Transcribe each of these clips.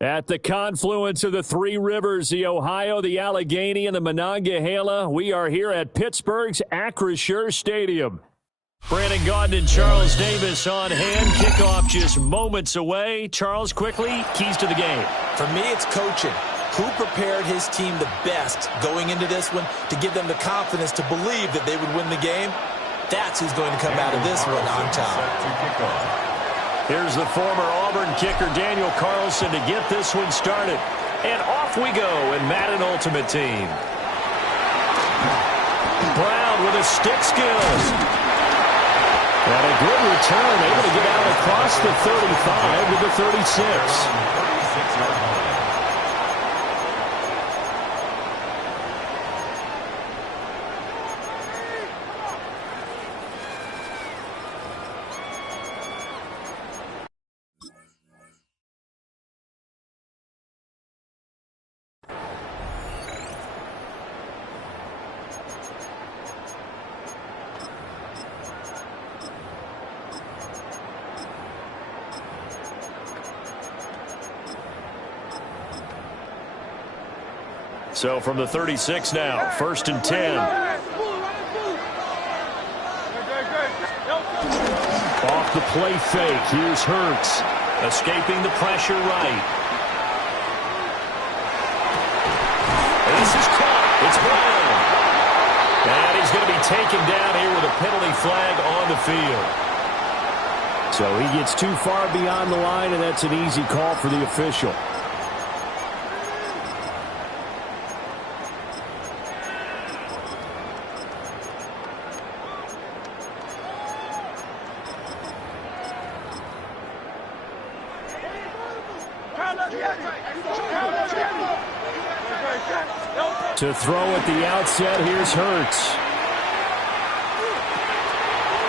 At the confluence of the three rivers, the Ohio, the Allegheny, and the Monongahela, we are here at Pittsburgh's Acrisure Stadium. Brandon Gaudin and Charles Davis on hand. Kickoff just moments away. Charles, quickly, keys to the game. For me, it's coaching. Who prepared his team the best going into this one to give them the confidence to believe that they would win the game? That's who's going to come out of this one on top. Here's the former Auburn kicker, Daniel Carlson, to get this one started. And off we go in Madden Ultimate Team. Brown with his stick skills. And a good return, able to get out across the 35 to the 36. So from the 36 now, 1st and 10. Off the play fake, here's Hurts. Escaping the pressure right. This is caught. It's Brown. And he's going to be taken down here with a penalty flag on the field. So he gets too far beyond the line, and that's an easy call for the official. To throw at the outset, here's Hurts.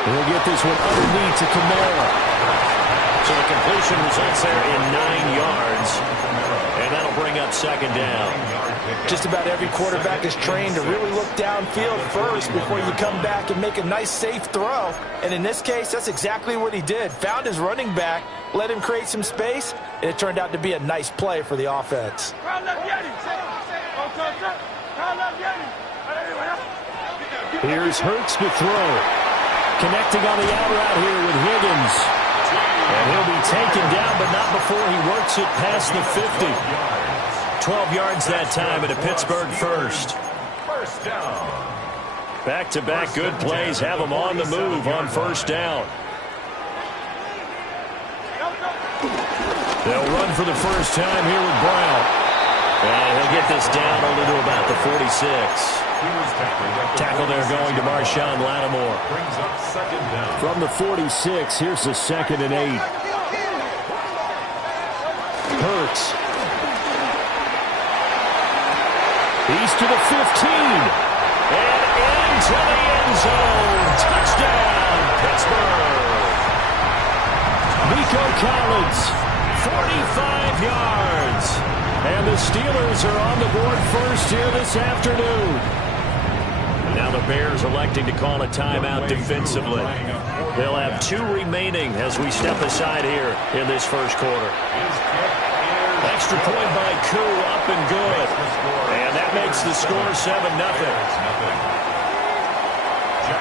He'll get this one underneath to Kamara. So the completion results there in 9 yards. And that'll bring up 2nd down. Just about every quarterback is trained to really look downfield first before you come back and make a nice, safe throw. And in this case, that's exactly what he did. Found his running back, let him create some space, and it turned out to be a nice play for the offense. Here's Hurts to throw. Connecting on the out route here with Higgins. And he'll be taken down, but not before he works it past the 50. 12 yards that time at a Pittsburgh first. Back-to-back good plays have them on the move on 1st down. They'll run for the first time here with Brown. And he'll get this down only to about the 46. Tackle there going to Marshawn Lattimore. From the 46, here's the 2nd and 8. Hurts. He's to the 15. And into the end zone. Touchdown, Pittsburgh. Nico Collins, 45 yards. And the Steelers are on the board first here this afternoon. Now the Bears electing to call a timeout defensively. They'll have 2 remaining as we step aside here in this first quarter. Extra point by Koo, up and good. And that makes the score 7-0.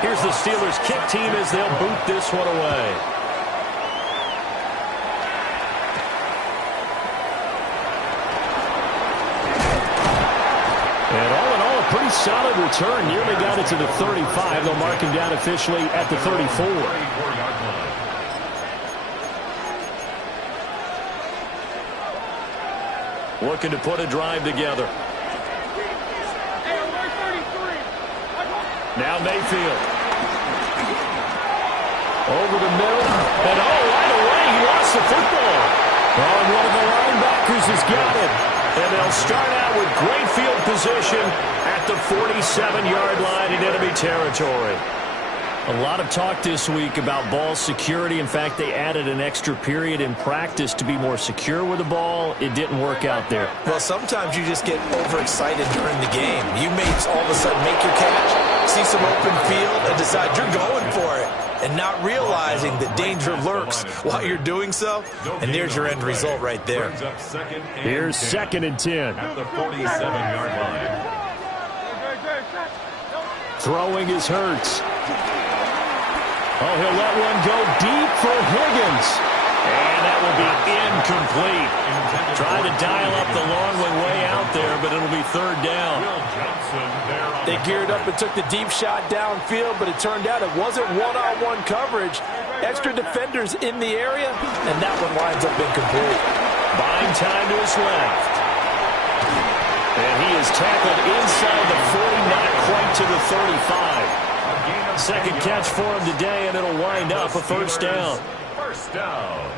Here's the Steelers kick team as they'll boot this one away. And all in all, a pretty solid return. Nearly got it to the 35. They'll mark him down officially at the 34. Looking to put a drive together. Now Mayfield. Over the middle. And right away, he lost the football. Oh, and one of the linebackers has got it. And they'll start out with great field position at the 47-yard line in enemy territory. A lot of talk this week about ball security. In fact, they added an extra period in practice to be more secure with the ball. It didn't work out there. Well, sometimes you just get overexcited during the game. You may all of a sudden make your catch, see some open field, and decide you're going for it. and not realizing the danger lurks while you're doing so. And there's your end result right there. Here's 2nd and 10. At the 47-yard line. Throwing is Hurts. Oh, he'll let one go deep for Higgins. And that will be incomplete. Trying to dial up the long way out there, but it'll be 3rd down. They geared up and took the deep shot downfield, but it turned out it wasn't one-on-one coverage. Extra defenders in the area, and that one winds up incomplete. Buying time to his left. And he is tackled inside the 40, not quite to the 35. 2nd catch for him today, and it'll wind up a 1st down. 1st down.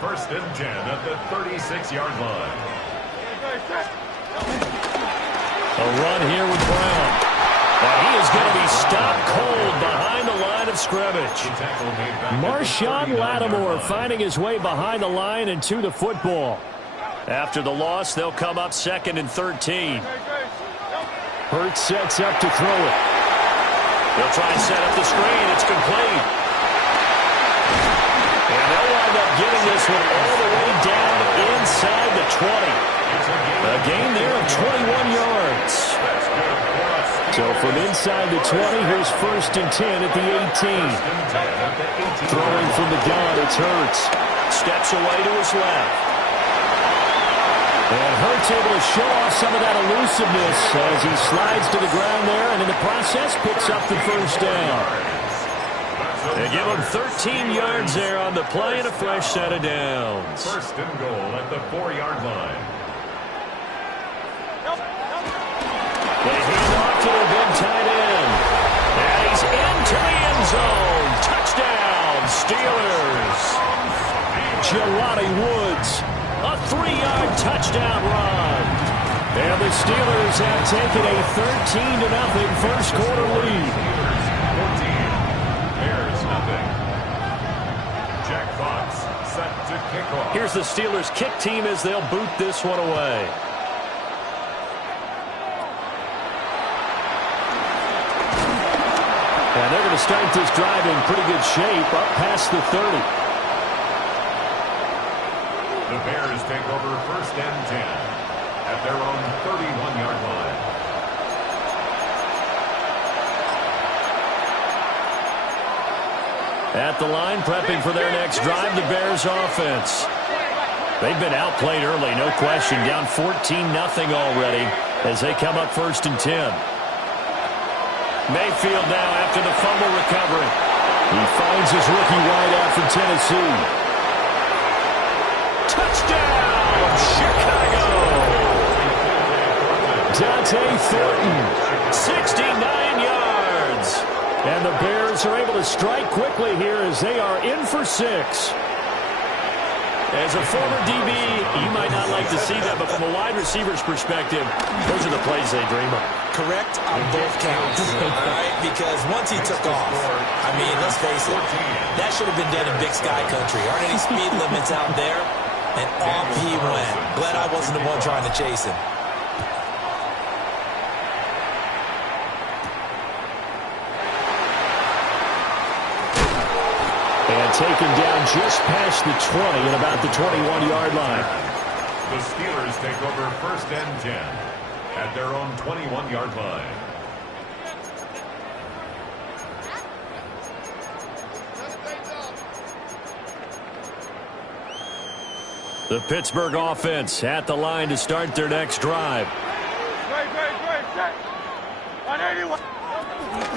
1st and 10 at the 36-yard line. A run here with Brown. Now he is going to be stopped cold behind the line of scrimmage. Marshawn Lattimore finding his way behind the line and to the football. After the loss, they'll come up 2nd and 13. Hurts sets up to throw it. They'll try and set up the screen. It's complete. And they'll wind up getting this one all the way down inside the 20. A gain there of 21 yards. So from inside the 20, here's 1st and 10 at the 18. Throwing from the gun, it's Hurts. Steps away to his left. And Hurts able to show off some of that elusiveness as he slides to the ground there, and in the process picks up the 1st down. They give him 13 yards there on the play and a fresh set of downs. 1st and goal at the 4-yard line. They hand off to their big tight end. And he's into the end zone. Touchdown, Steelers. Jelani Woods, a 3-yard touchdown run. And the Steelers have taken a 13-0 first quarter lead. 14, Bears nothing. Jack Fox set to kick off. Here's the Steelers kick team as they'll boot this one away. And they're going to start this drive in pretty good shape up past the 30. The Bears take over 1st and 10 at their own 31-yard line. At the line, prepping for their next drive, the Bears offense. They've been outplayed early, no question. Down 14-0 already as they come up 1st and 10. Mayfield now after the fumble recovery. He finds his rookie wideout from Tennessee. Touchdown, Chicago! Dante Thornton, 69 yards. And the Bears are able to strike quickly here as they are in for 6. As a former DB, you might not like to see that, but from a wide receiver's perspective, those are the plays they dream of. Correct on both counts, all right? Because once he took off, I mean, let's face it, that should have been done in Big Sky Country. Aren't any speed limits out there? And off he went. Glad I wasn't the one trying to chase him. And taken down just past the 20 and about the 21-yard line. The Steelers take over 1st and 10 at their own 21-yard line. The Pittsburgh offense at the line to start their next drive.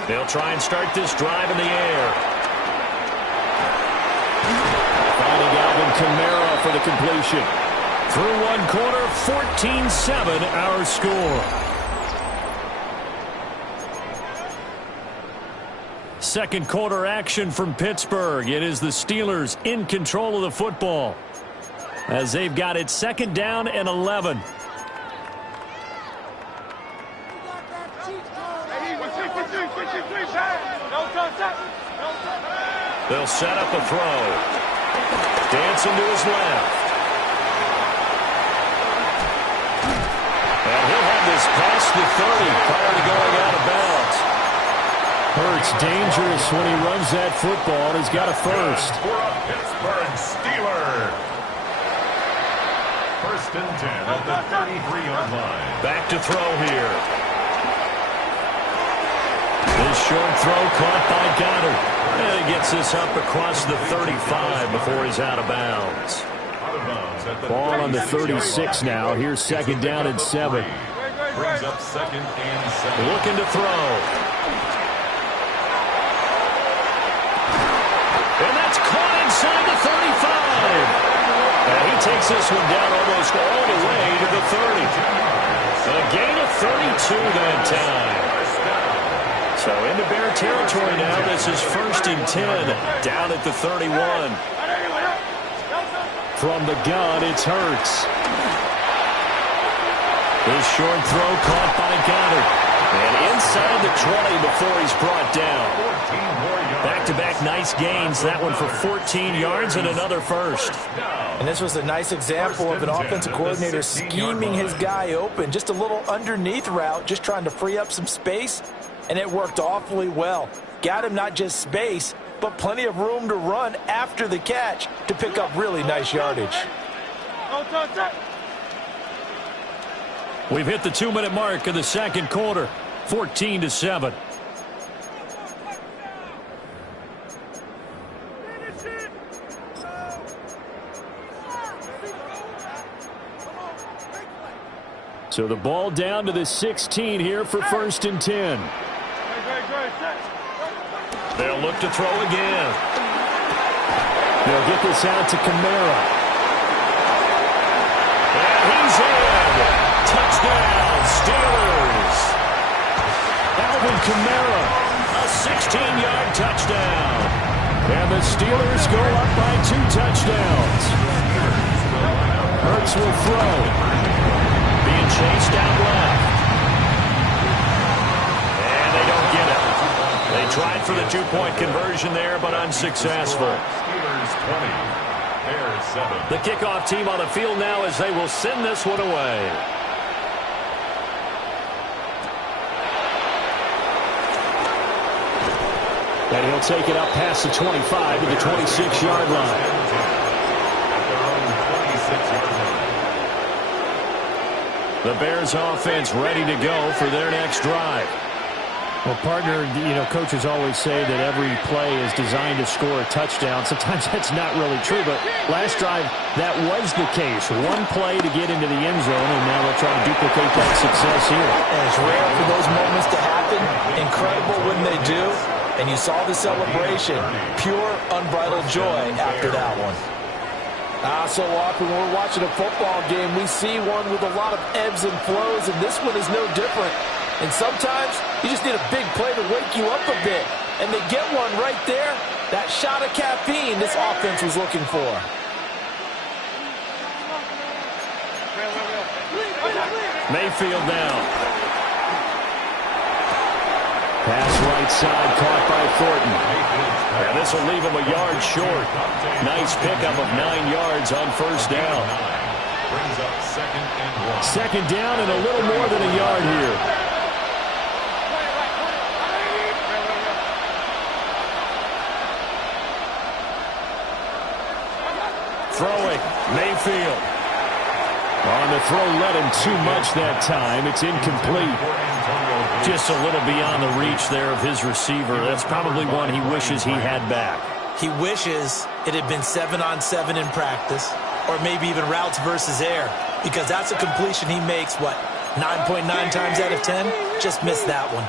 They'll try and start this drive in the air. Finding Alvin Kamara for the completion. Through one quarter, 14-7 our score. Second quarter action from Pittsburgh. It is the Steelers in control of the football as they've got it 2nd down and 11. They'll set up a throw. Dancing to his left. And he'll have this past the 30 prior to going out of bounds. Hurts dangerous when he runs that football, and he's got a first. For a Pittsburgh Steeler. First and 10 at the 33-yard line. Back to throw here. This short throw caught by Goddard. And he gets this up across the 35 before he's out of bounds. Ball on the 36 now. Here's second down and 7. Brings up second and 7. Looking to throw. And that's caught inside the 35. And he takes this one down almost all the way to the 30. A gain of 32 that time. So into Bear territory now. This is first and 10 down at the 31. From the gun, it's Hurts. This short throw caught by Goddard. And inside the 20 before he's brought down. Back-to-back nice gains. That one for 14 yards and another first. And this was a nice example of an offensive coordinator scheming his guy open. Just a little underneath route, just trying to free up some space. And it worked awfully well. Got him not just space, but plenty of room to run after the catch to pick up really nice yardage. We've hit the 2-minute mark of the second quarter. 14-7. So the ball down to the 16 here for first and 10. They'll look to throw again. They'll get this out to Kamara. And he's in. Touchdown, Steelers. Alvin Kamara, a 16-yard touchdown. And the Steelers go up by 2 touchdowns. Hurts will throw. Being chased out left. And they don't get it. They tried for the 2-point conversion there, but unsuccessful. Steelers 20. Bears 7. The kickoff team on the field now as they will send this one away. And he'll take it up past the 25 to the 26-yard line. At their own 26-yard line. The Bears offense ready to go for their next drive. Well, partner, coaches always say that every play is designed to score a touchdown. Sometimes that's not really true, but last drive, that was the case. One play to get into the end zone, and now they'll try to duplicate that success here. And it's rare for those moments to happen. Incredible when they do. And you saw the celebration. Pure, unbridled joy after that one. So often when we're watching a football game, we see one with a lot of ebbs and flows, and this one is no different. And sometimes you just need a big play to wake you up a bit. And they get one right there. That shot of caffeine this offense was looking for. Mayfield now. Pass right side caught by Thornton. And this will leave him a yard short. Nice pickup of 9 yards on first down. Brings up second and 1. Second down and a little more than a yard here. Throwing, Mayfield. On the throw, led him too much that time. It's incomplete. Just a little beyond the reach there of his receiver. That's probably one he wishes he had back. He wishes it had been 7-on-7 in practice, or maybe even routes versus air, because that's a completion he makes, 9.9 times out of 10? Just missed that one.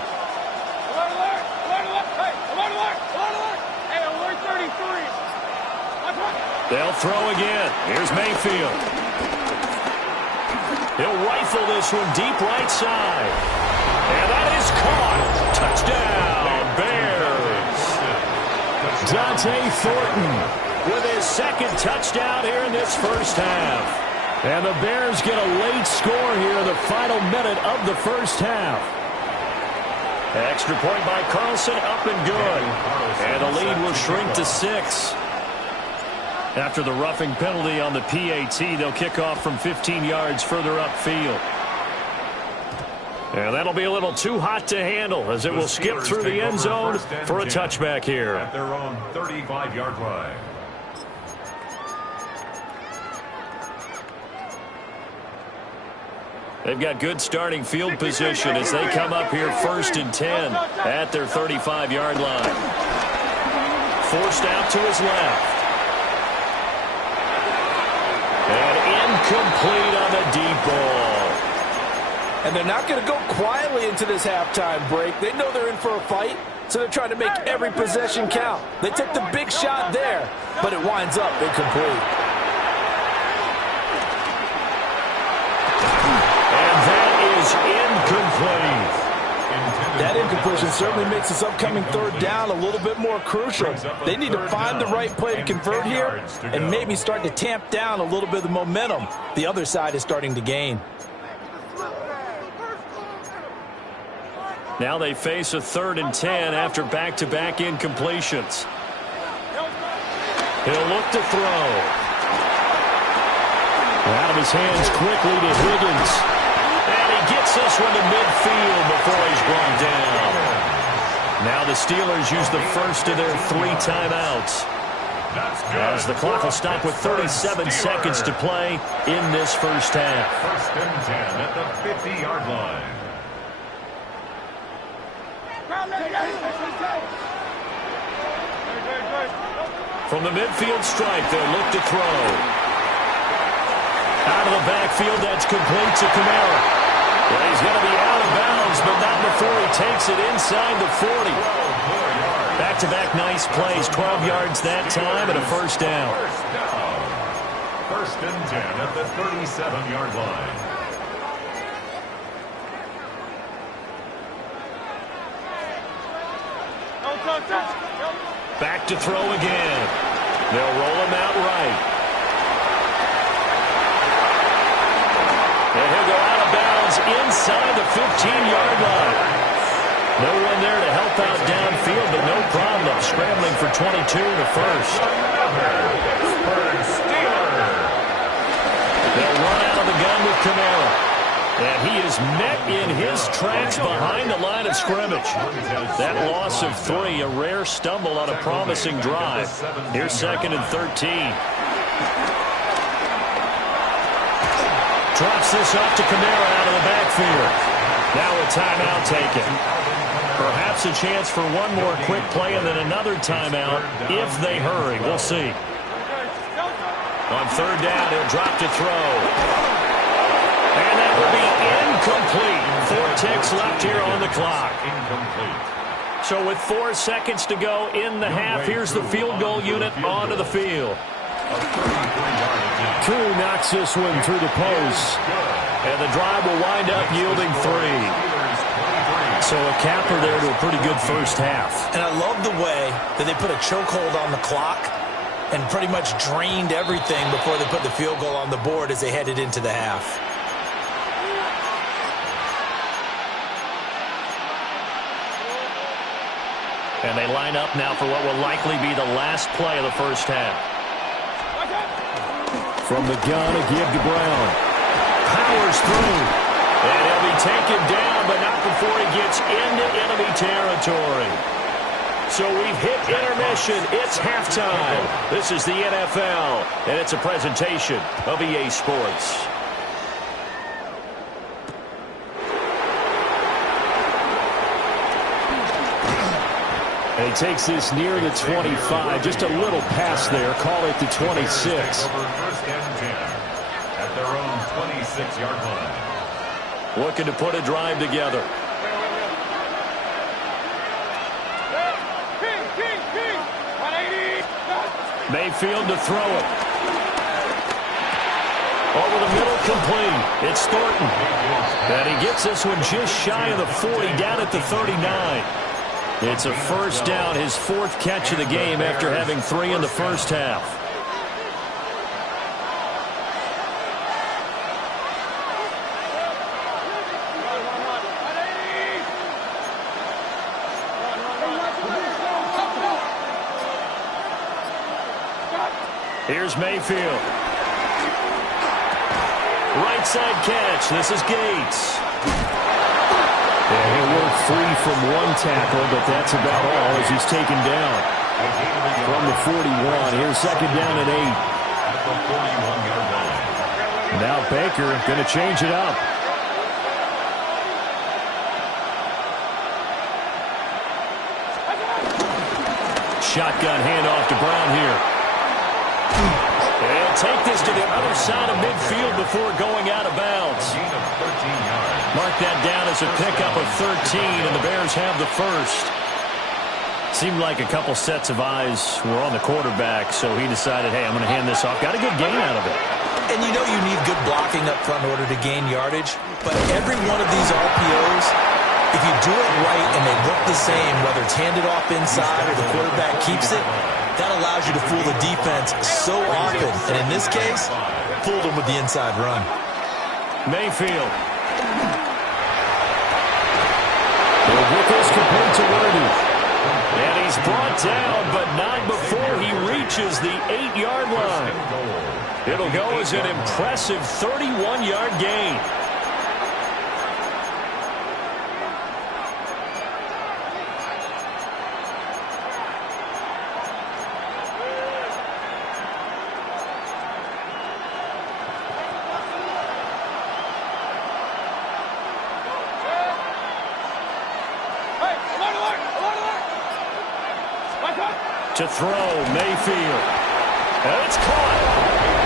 They'll throw again. Here's Mayfield. He'll rifle this one deep right side. And that is caught. Touchdown, Bears. Dante Thornton with his second touchdown here in this first half. And the Bears get a late score here in the final minute of the first half. Extra point by Carlson, up and good. And the lead will shrink to 6. After the roughing penalty on the PAT, they'll kick off from 15 yards further upfield. And that'll be a little too hot to handle as it will skip through the end zone for a touchback here. At their own 35-yard line. They've got good starting field position as they come up here 1st and 10 at their 35-yard line. Forced out to his left. And incomplete on the deep ball. And they're not going to go quietly into this halftime break. They know they're in for a fight, so they're trying to make every possession count. They took the big shot there, but it winds up incomplete. And that is incomplete. That incompletion certainly makes this upcoming 3rd down a little bit more crucial. They need to find the right play to convert here and maybe start to tamp down a little bit of the momentum the other side is starting to gain. Now they face a 3rd and 10 after back-to-back incompletions. He'll look to throw. Out of his hands quickly to Higgins. And he gets this one to midfield before he's brought down. Now the Steelers use the first of their 3 timeouts. As the clock will stop with 37 seconds to play in this first half. 1st and 10 at the 50-yard line. From the midfield stripe, they'll look to throw. Out of the backfield, that's complete to Kamara. Well, he's going to be out of bounds, but not before he takes it inside the 40. Back-to-back nice plays, 12 yards that time, and a first down. 1st and 10 at the 37-yard line. Back to throw again. They'll roll him out right. And he'll go out of bounds inside the 15-yard line. No one there to help out downfield, but no problem scrambling for 22 to first. They'll run out of the gun with Kamara. And he is met in his tracks behind the line of scrimmage. That loss of 3, a rare stumble on a promising drive. Here's 2nd and 13. Drops this off to Kamara out of the backfield. Now a timeout taken. Perhaps a chance for one more quick play and then another timeout if they hurry. We'll see. On 3rd down, he'll drop to throw. And that will be incomplete. 4 ticks left here on the clock. Incomplete. So with 4 seconds to go in the half, here's the field goal unit onto the field. Koo knocks this one through the post. And the drive will wind up yielding 3. So a capper there to a pretty good first half. And I love the way that they put a chokehold on the clock and pretty much drained everything before they put the field goal on the board as they headed into the half. And they line up now for what will likely be the last play of the first half. From the gun, a give to Brown. Powers through. And he'll be taken down, but not before he gets into enemy territory. So we've hit intermission. It's halftime. This is the NFL, and it's a presentation of EA Sports. And he takes this near the 25. Just a little pass there. Call it the 26. Over 1st and 10 at their own 26-yard line. Looking to put a drive together. Mayfield to throw it. Over the middle, complete. It's Thornton. And he gets this one just shy of the 40, down at the 39. It's a first down, his 4th catch of the game after having 3 in the first half. Here's Mayfield. Right side catch. This is Gates. Yeah, he'll work free from one tackle, but that's about all as he's taken down from the 41. Here's second down and 8. Now Baker going to change it up. Shotgun handoff to Brown here. They'll take this to the other side of midfield before going out of bounds. Mark that down as a pickup of 13, and the Bears have the first. Seemed like a couple sets of eyes were on the quarterback, so he decided, hey, I'm going to hand this off. Got a good gain out of it. And you know you need good blocking up front in order to gain yardage, but every one of these RPOs, if you do it right and they look the same, whether it's handed off inside or the quarterback keeps it, that allows you to fool the defense so often. And in this case, fooled them with the inside run. Mayfield. He'll get this complete to Worthy. And he's brought down, but not before he reaches the 8-yard line. It'll go as an impressive 31-yard gain. To throw, Mayfield. And it's caught.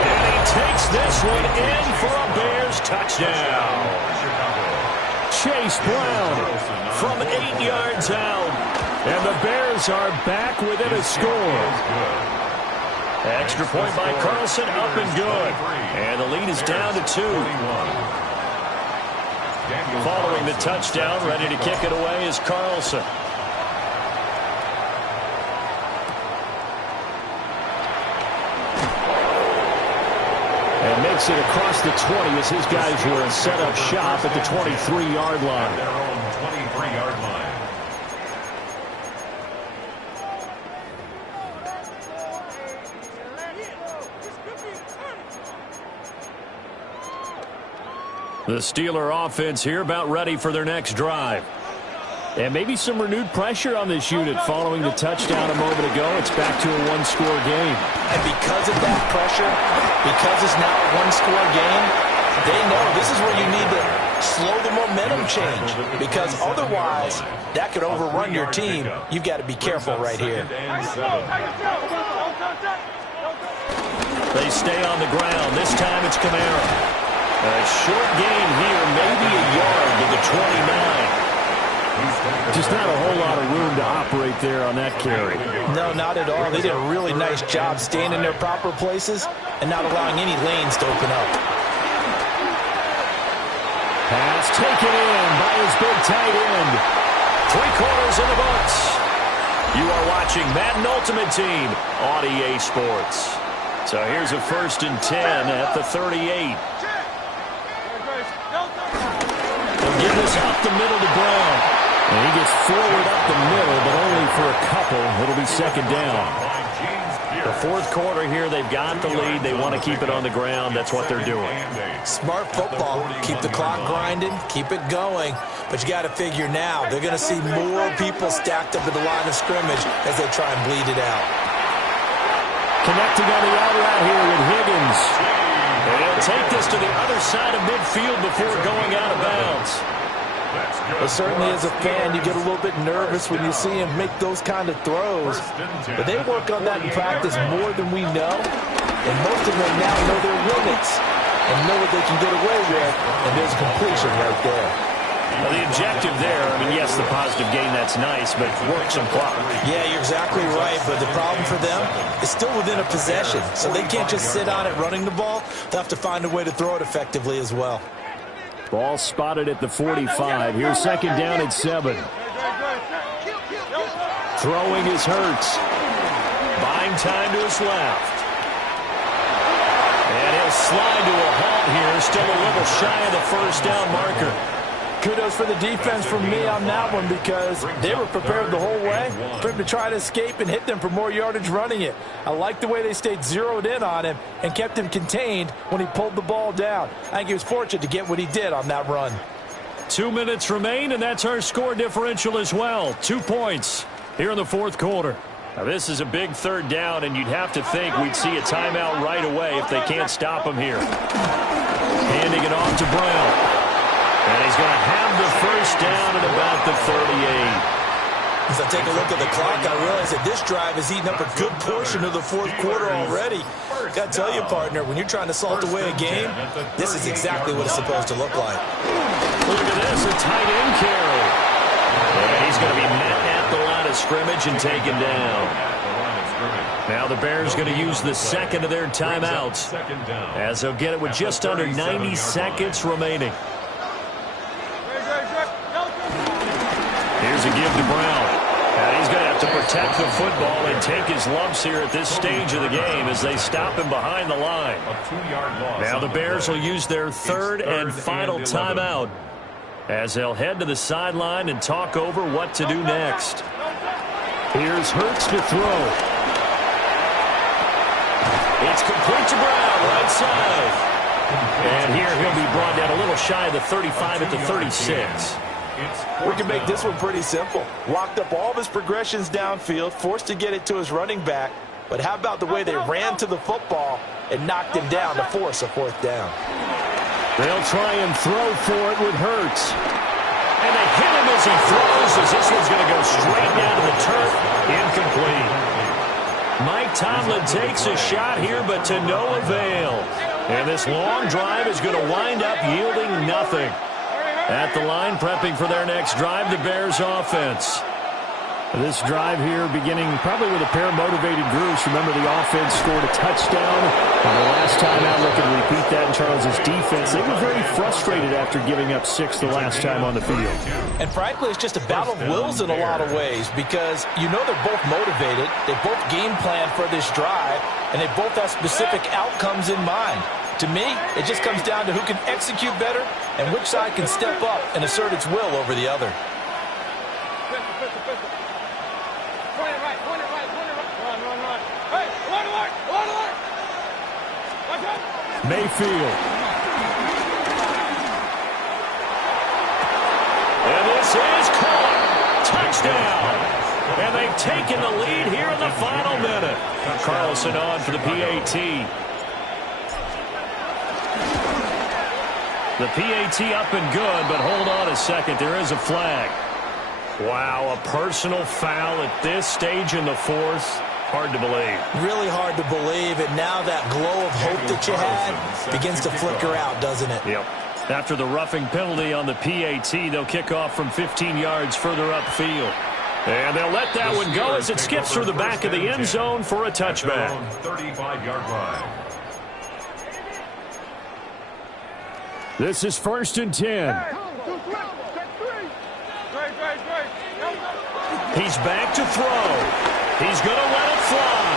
And he takes this one in for a Bears touchdown. Chase Brown from 8 yards out. And the Bears are back within a score. Extra point by Carlson, up and good. And the lead is down to 2. Following the touchdown, ready to kick it away is Carlson. And makes it across the 20 as his guys were set up shop at the 23-yard line. Their own 23-yard line. The Steeler offense here about ready for their next drive. And maybe some renewed pressure on this unit following the touchdown a moment ago. It's back to a one-score game. And because of that pressure, because it's now a one-score game, they know this is where you need to slow the momentum change. Because otherwise, that could overrun your team. You've got to be careful right here. They stay on the ground. This time it's Kamara. A short gain here, maybe a yard to the 29. Just not a whole lot of room to operate there on that carry. No, not at all. They did a really nice job staying in their proper places and not allowing any lanes to open up. Pass taken in by his big tight end. 3 quarters in the books. You are watching Madden Ultimate Team on EA Sports. So here's a 1st and 10 at the 38. They'll give this up the middle to Brown. And he gets forward up the middle, but only for a couple. It'll be second down. The 4th quarter here, they've got the lead. They want to keep it on the ground. That's what they're doing. Smart football. Keep the clock grinding. Keep it going. But you got to figure now, they're going to see more people stacked up at the line of scrimmage as they try and bleed it out. Connecting on the out route here with Higgins. And he'll take this to the other side of midfield before going out of bounds. But certainly as a fan, you get a little bit nervous when you see him make those kind of throws. But they work on that in practice more than we know. And most of them now know their limits and know what they can get away with. And there's a completion right there. Well, the objective there, I mean, yes, the positive gain, that's nice, but work some clock. Yeah, you're exactly right. But the problem for them is still within a possession. So they can't just sit on it running the ball. They'll have to find a way to throw it effectively as well. Ball spotted at the 45. Here's second down at 7. Throwing is Hurts. Buying time to his left. And he'll slide to a halt here. Still a little shy of the first down marker. Kudos for the defense from me on that one because they were prepared the whole way for him to try to escape and hit them for more yardage running it. I like the way they stayed zeroed in on him and kept him contained when he pulled the ball down. I think he was fortunate to get what he did on that run. 2 minutes remain, and that's our score differential as well. 2 points here in the fourth quarter. Now, this is a big third down, and you'd have to think we'd see a timeout right away if they can't stop him here. Handing it off to Brown. And he's going to have the first down at about the 38. As I take a look at the clock, I realize that this drive has eaten up a good portion of the fourth quarter already. Got to tell you, partner, when you're trying to salt away a game, this is exactly what it's supposed to look like. Look at this, a tight end carry. And he's going to be met at the line of scrimmage and taken down. Now the Bears going to use the second of their timeouts, as they'll get it with just under 90 seconds remaining. Here's a give to Brown. And he's going to have to protect the football and take his lumps here at this stage of the game as they stop him behind the line. Now the Bears will use their third and final timeout as they'll head to the sideline and talk over what to do next. Here's Hurts to throw. It's complete to Brown, right side. And here he'll be brought down a little shy of the 35 at the 36. We can make this one pretty simple. Locked up all of his progressions downfield, forced to get it to his running back. But how about the way they ran to the football and knocked him down to force a fourth down? They'll try and throw for it with Hurts. And they hit him as he throws, as this one's going to go straight down to the turf. Incomplete. Mike Tomlin takes a shot here, but to no avail. And this long drive is going to wind up yielding nothing. At the line, prepping for their next drive, the Bears offense. This drive here beginning probably with a pair of motivated groups. Remember, the offense scored a touchdown. And the last time out, looking to repeat that in Charles's defense. They were very frustrated after giving up 6 the last time on the field. And frankly, it's just a battle of wills in a lot of ways because you know they're both motivated. They both game plan for this drive, and they both have specific outcomes in mind. To me, it just comes down to who can execute better and which side can step up and assert its will over the other. Mayfield. And this is caught. Touchdown. And they've taken the lead here in the final minute. Carlson on for the PAT. The PAT up and good, but hold on a second. There is a flag. Wow, a personal foul at this stage in the fourth. Hard to believe. Really hard to believe, and now that glow of hope that you had begins to flicker out, doesn't it? Yep. After the roughing penalty on the PAT, they'll kick off from 15 yards further upfield. And they'll let that one go as it skips through the back of the end zone for a touchback. 35-yard line. This is 1st and 10. He's back to throw. He's going to let it fly.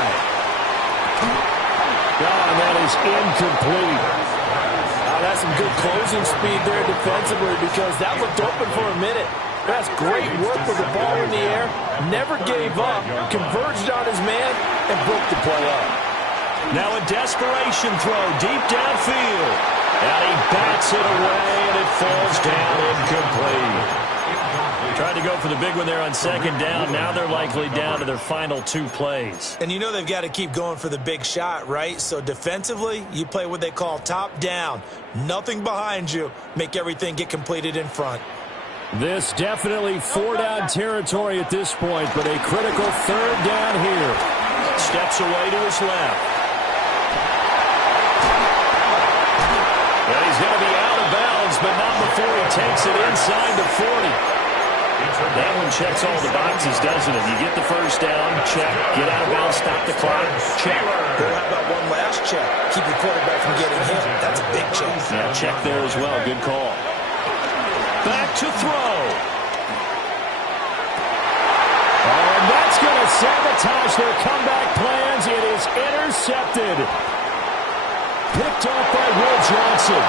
Oh, that is incomplete. That's some good closing speed there defensively because that looked open for a minute. That's great work with the ball in the air. Never gave up, converged on his man, and broke the play up. Now a desperation throw deep downfield. And he bats it away, and it falls down incomplete. Tried to go for the big one there on second down. Now they're likely down to their final 2 plays. And you know they've got to keep going for the big shot, right? So defensively, you play what they call top down. Nothing behind you. Make everything get completed in front. This definitely 4-down territory at this point, but a critical 3rd down here. Steps away to his left. And he's going to be out of bounds, but not before he takes it inside the 40. That one checks all the boxes, doesn't it? You get the first down, check. Get out of bounds, stop the clock, check. How about one last check? Keep your quarterback from getting hit. That's a big check. Yeah, check there as well. Good call. Back to throw. And that's going to sabotage their comeback plans. It is intercepted. Picked off by Will Johnson.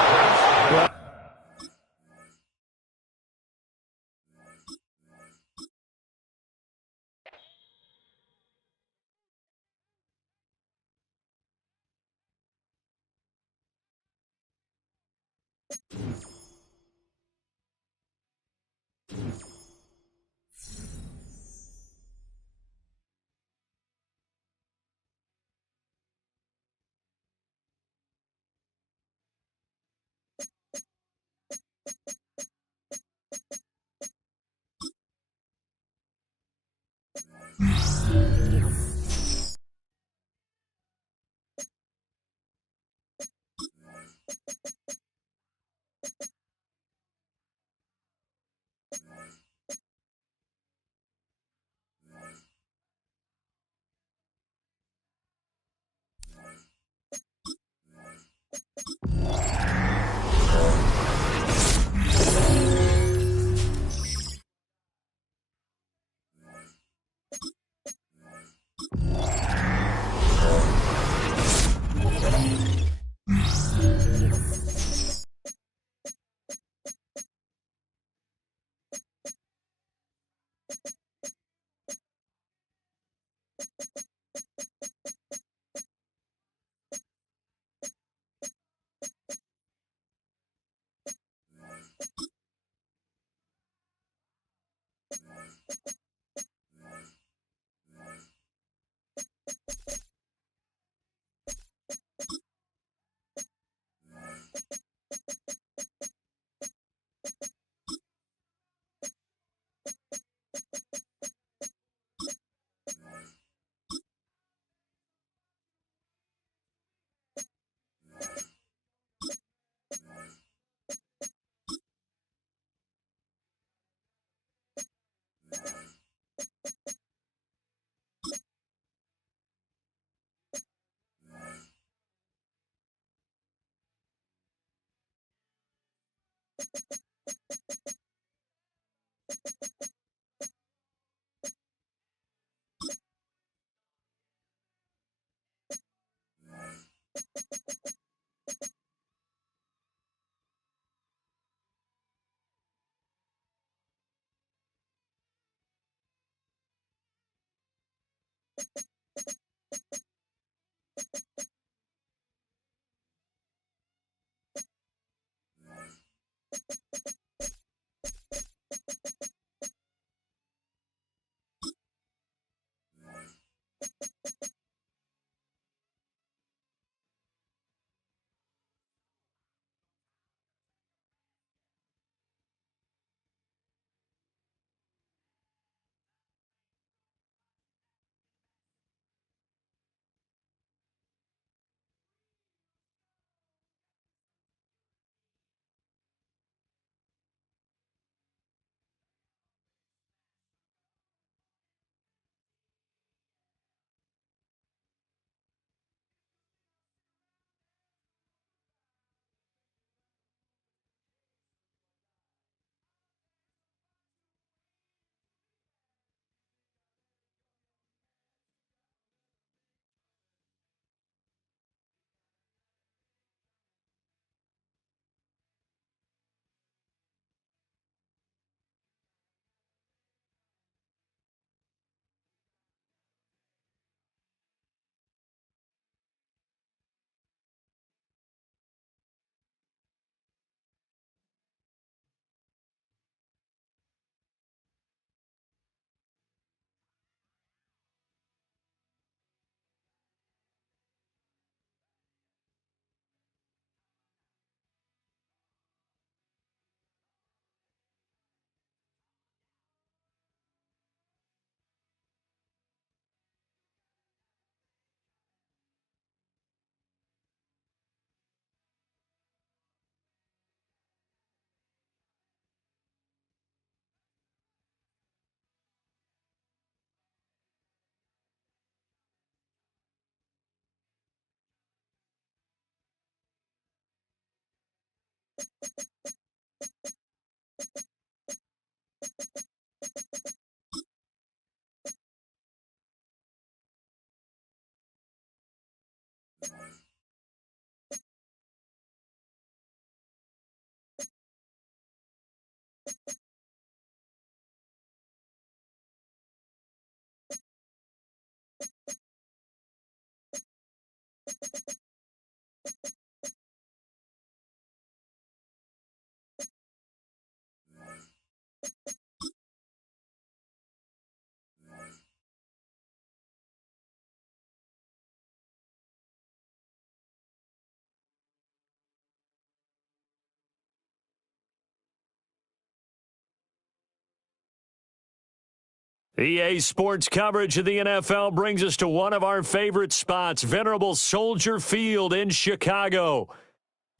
EA Sports coverage of the NFL brings us to one of our favorite spots, venerable Soldier Field in Chicago.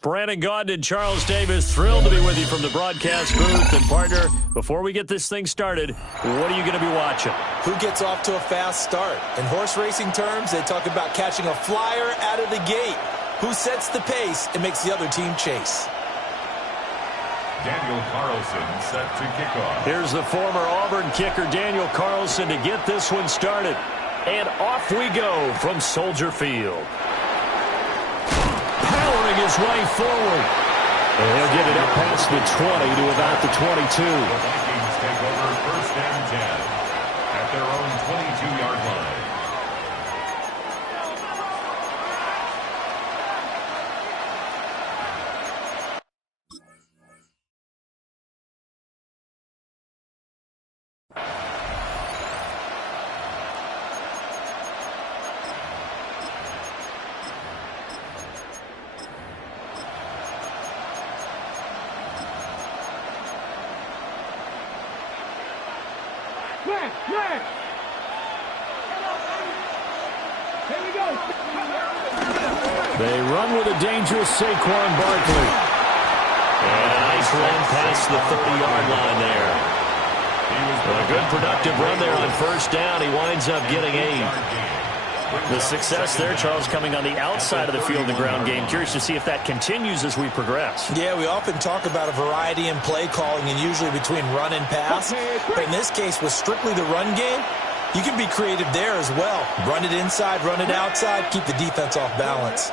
Brandon Gaudin and Charles Davis, thrilled to be with you from the broadcast booth. And, partner, before we get this thing started, what are you going to be watching? Who gets off to a fast start? In horse racing terms, they talk about catching a flyer out of the gate. Who sets the pace and makes the other team chase? Daniel Carlson set to kick off. Here's the former Auburn kicker, Daniel Carlson, to get this one started. And off we go from Soldier Field. Powering his way forward. And he'll get it up past the 20 to about the 22. The Vikings take over first and 10 at their own 22-yard line. Here we go. They run with a dangerous Saquon Barkley. And a nice run past the 30-yard line there. A good productive run there on first down. He winds up getting 8. The success there, Charles, coming on the outside of the field in the ground game. Curious to see if that continues as we progress. Yeah, we often talk about a variety in play calling and usually between run and pass. But in this case, with strictly the run game, you can be creative there as well. Run it inside, run it outside, keep the defense off balance.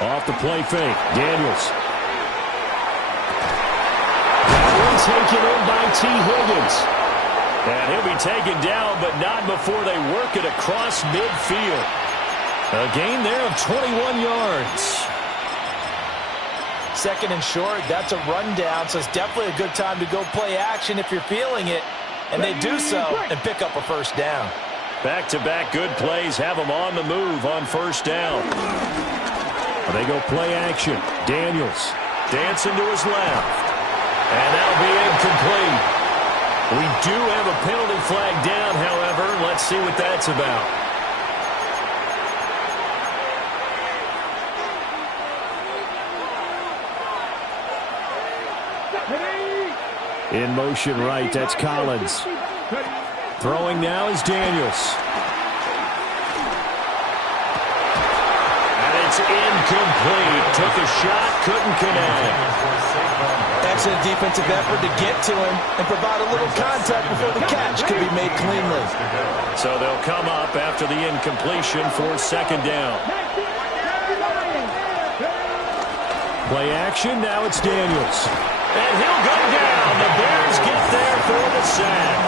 Off the play fake, Daniels. That one taken in by T. Higgins. And he'll be taken down, but not before they work it across midfield. A gain there of 21 yards. Second and short, that's a rundown, so it's definitely a good time to go play action if you're feeling it. And they do so and pick up a first down. Back-to-back good plays have them on the move on first down. They go play action. Daniels dancing to his left. And that'll be incomplete. We do have a penalty flag down, however. Let's see what that's about. In motion right, that's Collins. Throwing now is Daniels. And it's incomplete. Took a shot, couldn't connect. Excellent defensive effort to get to him and provide a little contact before the catch could be made cleanly. So they'll come up after the incompletion for second down. Play action, now it's Daniels. And he'll go down. The Bears get there for the sack.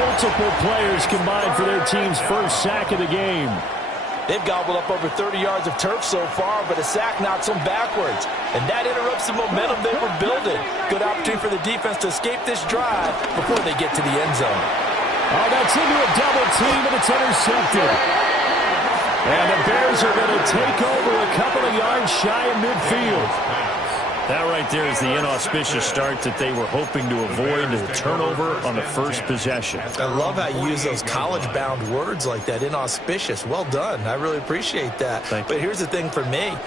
Multiple players combined for their team's first sack of the game. They've gobbled up over 30 yards of turf so far, but a sack knocks them backwards. And that interrupts the momentum they were building. Good opportunity for the defense to escape this drive before they get to the end zone. Oh, that's into a double team, and it's intercepted. And the Bears are going to take over a couple of yards shy of midfield. That right there is the inauspicious start that they were hoping to avoid, a turnover on the first possession. I love how you use those college-bound words like that, inauspicious. Well done. I really appreciate that. But here's the thing for me.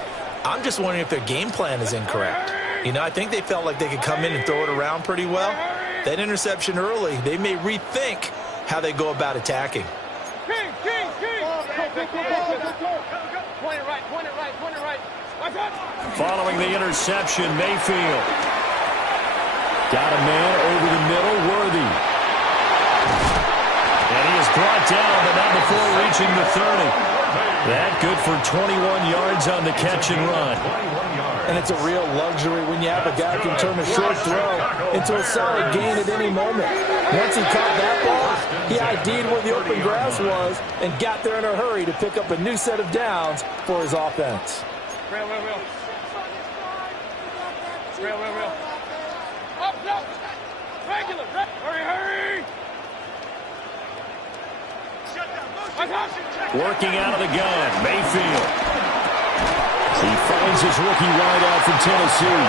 I'm just wondering if their game plan is incorrect. You know, I think they felt like they could come in and throw it around pretty well. That interception early, they may rethink how they go about attacking. Following the interception, Mayfield. Got a man over the middle, Worthy. And he is brought down, but not before reaching the 30. That good for 21 yards on the catch and run. And it's a real luxury when you have a guy who can turn a short throw into a solid gain at any moment. Once he caught that ball, he ID'd where the open grass was and got there in a hurry to pick up a new set of downs for his offense. Real. Up. Regular. Hurry. Working out of the gun, Mayfield. He finds his rookie wideout from Tennessee.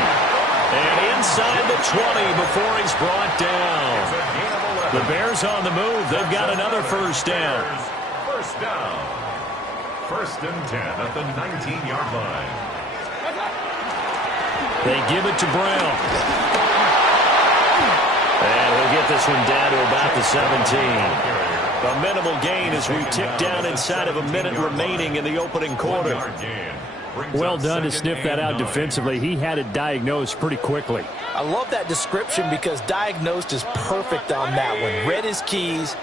And inside the 20 before he's brought down. The Bears on the move. They've got another first down. First down. 1st and 10 at the 19-yard line. They give it to Brown. And we'll get this one down to about the 17. A minimal gain as we tick down inside of a minute remaining in the opening quarter. Well done to sniff that out defensively. He had it diagnosed pretty quickly. I love that description because diagnosed is perfect on that one. Read his keys,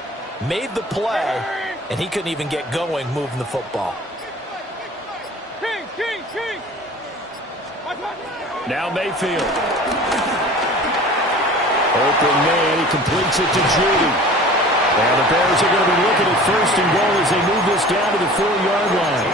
made the play, and he couldn't even get going moving the football. Now Mayfield. Open man, he completes it to Judy. And the Bears are going to be looking at 1st and goal as they move this down to the 4-yard line.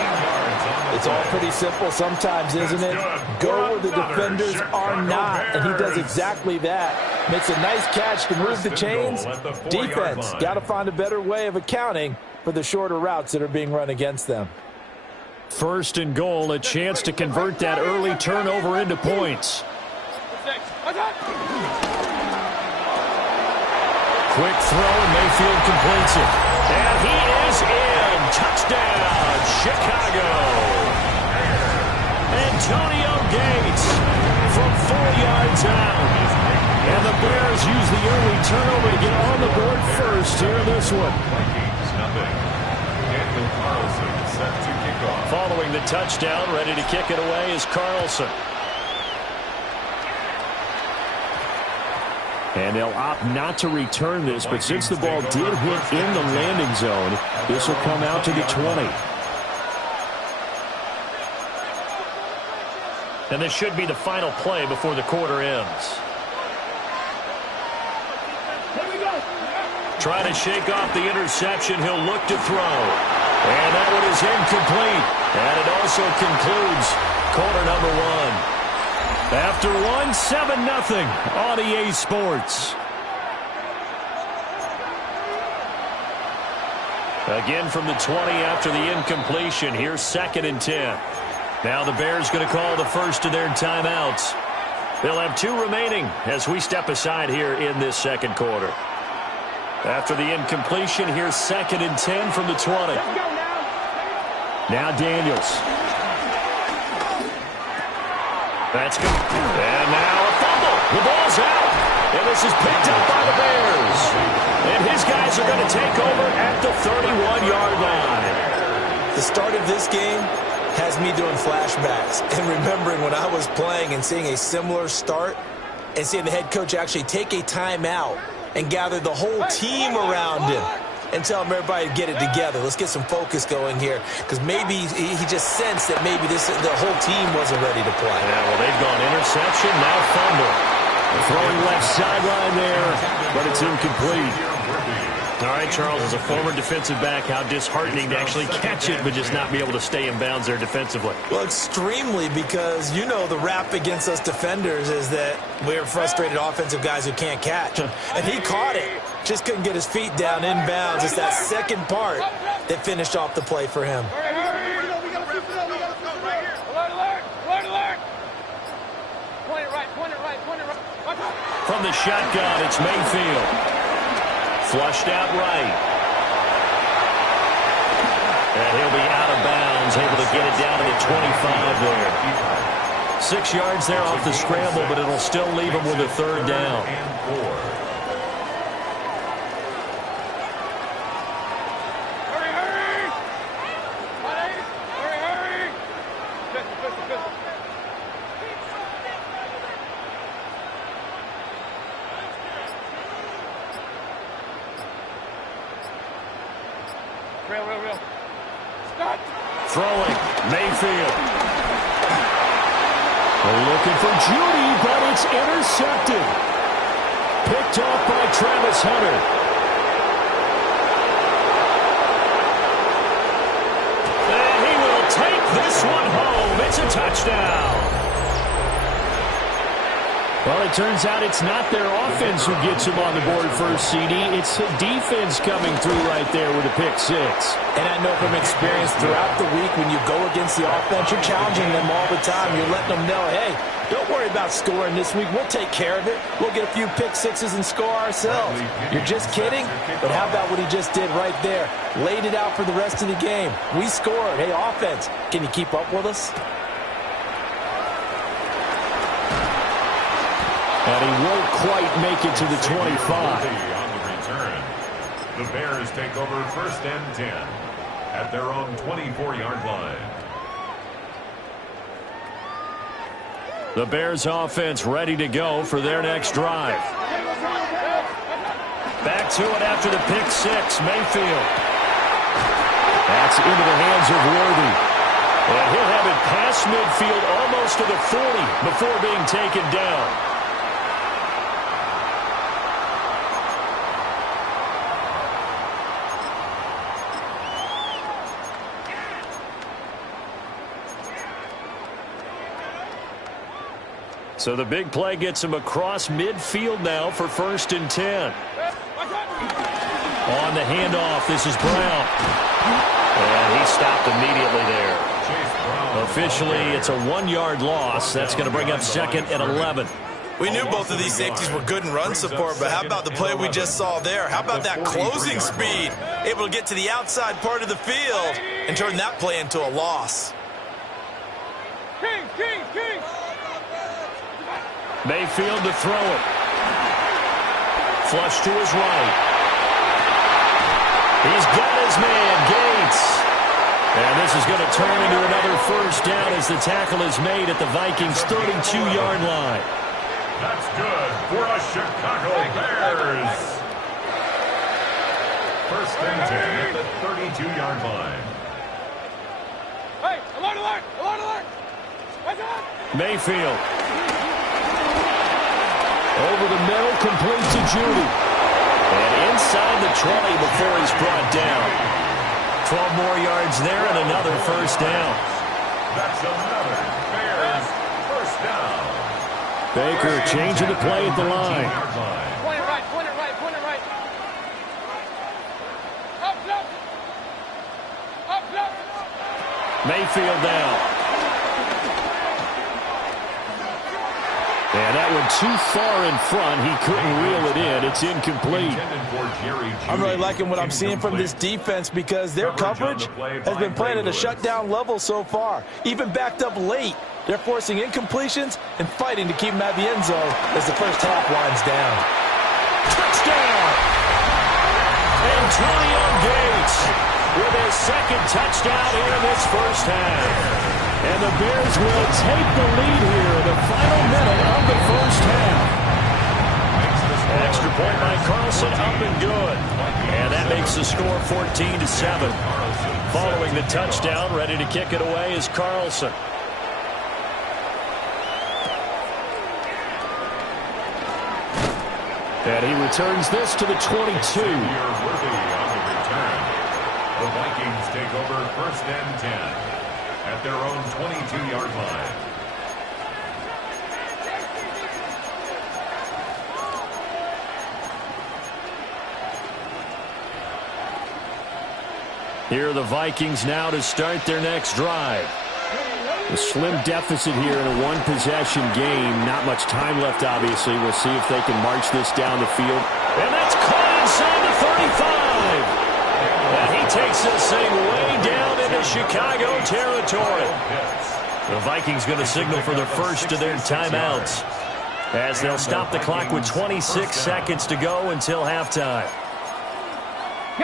It's all pretty simple sometimes, isn't it? Go where the defenders are not, and he does exactly that. Makes a nice catch to move the chains. Defense, got to find a better way of accounting for the shorter routes that are being run against them. 1st and goal, a chance to convert that early turnover into points. Quick throw, and Mayfield completes it. And he is in. Touchdown, Chicago. Antonio Gates from 4 yards out. And the Bears use the early turnover to get on the board first here in this one. Vikings, nothing. Daniel Carlson set to kick off. Following the touchdown, ready to kick it away is Carlson. And they'll opt not to return this, but since the ball did hit in the landing zone, this will come out to the 20. And this should be the final play before the quarter ends. Trying to shake off the interception, he'll look to throw. And that one is incomplete. And it also concludes quarter number 1. After 1, 7-0 on EA Sports. Again from the 20 after the incompletion. Here's 2nd and 10. Now the Bears going to call the first of their timeouts. They'll have 2 remaining as we step aside here in this second quarter. After the incompletion, here's 2nd and 10 from the 20. Now Daniels. That's good. And now a fumble. The ball's out. And this is picked up by the Bears. And his guys are going to take over at the 31-yard line. The start of this game has me doing flashbacks and remembering when I was playing and seeing a similar start and seeing the head coach actually take a timeout and gather the whole team around him and tell him everybody to get it together. Let's get some focus going here, because maybe he just sensed that maybe the whole team wasn't ready to play. Yeah, well, they've gone interception, now fumble. Throwing left sideline there, but it's incomplete. All right, Charles, as a former defensive back, how disheartening to actually catch it but just not be able to stay in bounds there defensively. Well, extremely, because you know the rap against us defenders is that we're frustrated offensive guys who can't catch. And he caught it, just couldn't get his feet down in bounds. It's that second part that finished off the play for him. From the shotgun, it's Mayfield. Flushed out right. And he'll be out of bounds, able to get it down to the 25 there. 6 yards there off the scramble, but it'll still leave him with a 3rd down. Throwing, Mayfield. Looking for Judy, but it's intercepted. Picked off by Travis Hunter. And he will take this one home. It's a touchdown. Well, it turns out it's not their offense who gets him on the board first, CD. It's the defense coming through right there with a pick 6. And I know from experience throughout the week, when you go against the offense, you're challenging them all the time. You're letting them know, hey, don't worry about scoring this week. We'll take care of it. We'll get a few pick 6s and score ourselves. You're just kidding? But how about what he just did right there? Laid it out for the rest of the game. We scored. Hey, offense, can you keep up with us? And he won't quite make it to the 25. On the return, the Bears take over 1st and 10 at their own 24-yard line. The Bears offense ready to go for their next drive. Back to it after the pick 6, Mayfield. That's into the hands of Worthy. And he'll have it past midfield almost to the 40 before being taken down. So the big play gets him across midfield now for 1st and 10. On the handoff, this is Brown. And he stopped immediately there. Officially, it's a 1-yard loss. That's going to bring up 2nd and 11. We knew both of these safeties were good in run support, but how about the play we just saw there? How about that closing speed? Able to get to the outside part of the field and turn that play into a loss. King! Mayfield to throw it. Flush to his right. He's got his man, Gates. And this is going to turn into another first down as the tackle is made at the Vikings' 32-yard line. That's good for a Chicago Bears. First and 10 at the 32-yard line. Hey, alert, alert, alert, alert. Mayfield. Over the middle, complete to Judy. And inside the 20 before he's brought down. 12 more yards there and another first down. That's another Bears first down. Baker changing the play at the line. Point it right, point it right, point it right. Up, up. Up, up. Mayfield down. And that one too far in front. He couldn't reel it in. It's incomplete. I'm really liking what I'm seeing from this defense because their coverage has been playing at a shutdown level so far. Even backed up late, they're forcing incompletions and fighting to keep them at the end zone as the first half winds down. Touchdown! Antonio Gates with his second touchdown here in this first half. And the Bears will take the lead here in the final minute of the first half. Extra point by Carlson, up and good. And that makes the score 14-7. Following the touchdown, ready to kick it away is Carlson. And he returns this to the 22. The Vikings take over first and 10 at their own 22-yard line. Here are the Vikings now to start their next drive. A slim deficit here in a one-possession game. Not much time left, obviously. We'll see if they can march this down the field. And that's caught inside the 35. And he takes this thing way down into Chicago territory. The Vikings going to signal for the first of their timeouts as they'll stop the clock with 26 seconds to go until halftime.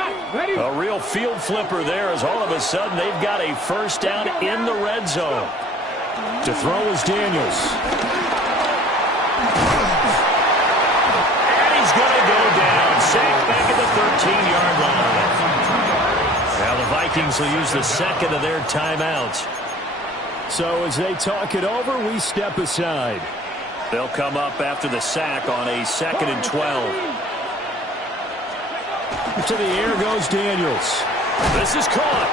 A real field flipper there as all of a sudden they've got a first down in the red zone. To throw is Daniels. And he's going to go down. Sacked back at the 13-yard line. Now the Vikings will use the second of their timeouts. So as they talk it over, we step aside. They'll come up after the sack on a 2nd and 12. To the air goes Daniels. This is caught.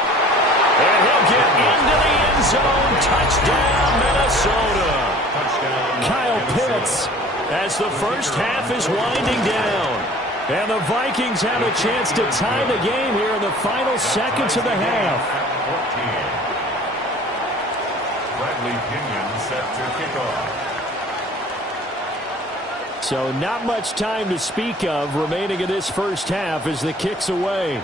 And he'll get into the end zone. Touchdown, Minnesota. Kyle Pitts. As the first half is winding down. And the Vikings have a chance to tie the game here in the final seconds of the half. Bradley Pinion set to kick off. So not much time to speak of remaining in this first half as the kick's away.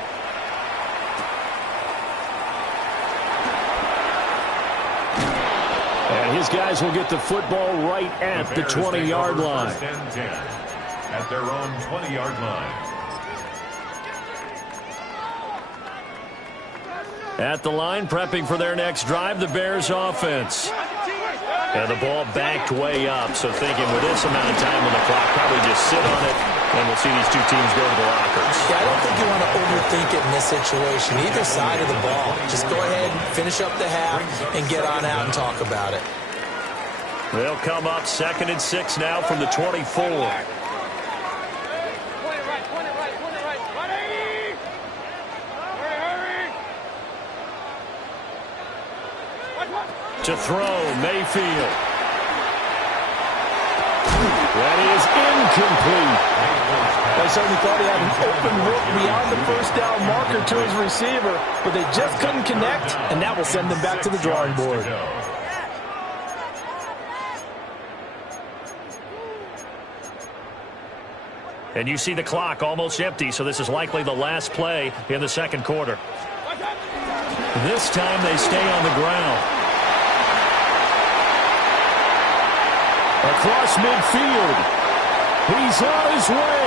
And his guys will get the football right at the 20-yard line. First and 10 at their own 20-yard line. At the line, prepping for their next drive, the Bears offense. And the ball backed way up, so thinking with this amount of time on the clock, probably just sit on it, and we'll see these two teams go to the lockers. Yeah, I don't think you want to overthink it in this situation, either side of the ball. Just go ahead, finish up the half, and get on out and talk about it. They'll come up 2nd and 6 now from the 24. To throw, Mayfield. That is incomplete. They certainly thought he had an open look beyond the first down marker to his receiver, but they just couldn't connect, and that will send them back to the drawing board. And you see the clock almost empty, so this is likely the last play in the second quarter. This time they stay on the ground. Across midfield. He's on his way.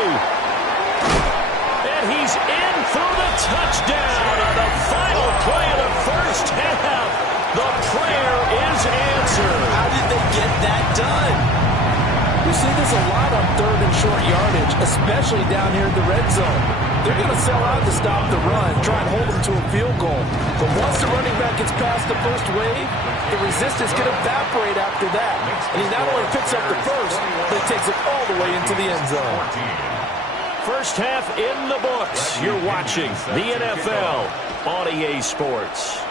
And he's in for the touchdown on the final play of the first half. The prayer is answered. How did they get that done? We see this a lot on third and short yardage, especially down here in the red zone. They're going to sell out to stop the run, try and hold them to a field goal. But once the running back gets past the first wave, the resistance can evaporate after that. And he not only picks up the first, but he takes it all the way into the end zone. First half in the books. You're watching the NFL on EA Sports.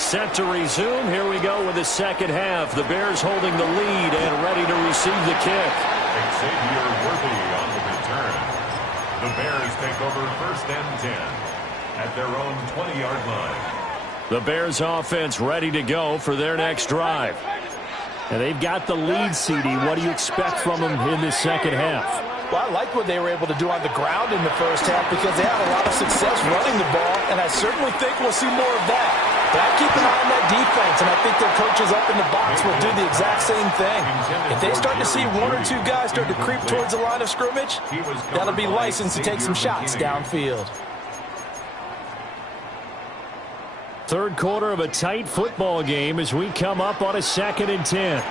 Set to resume. Here we go with the second half. The Bears holding the lead and ready to receive the kick. Xavier Worthy on the return. The Bears take over first and 10 at their own 20-yard line. The Bears offense ready to go for their next drive. And they've got the lead, CD. What do you expect from them in this second half? Well, I like what they were able to do on the ground in the first half because they had a lot of success running the ball, and I certainly think we'll see more of that. But I keep an eye on that defense, and I think their coaches up in the box will do the exact same thing. If they start to see one or two guys start to creep towards the line of scrimmage, that'll be licensed to take some shots downfield. Third quarter of a tight football game as we come up on a 2nd and 10.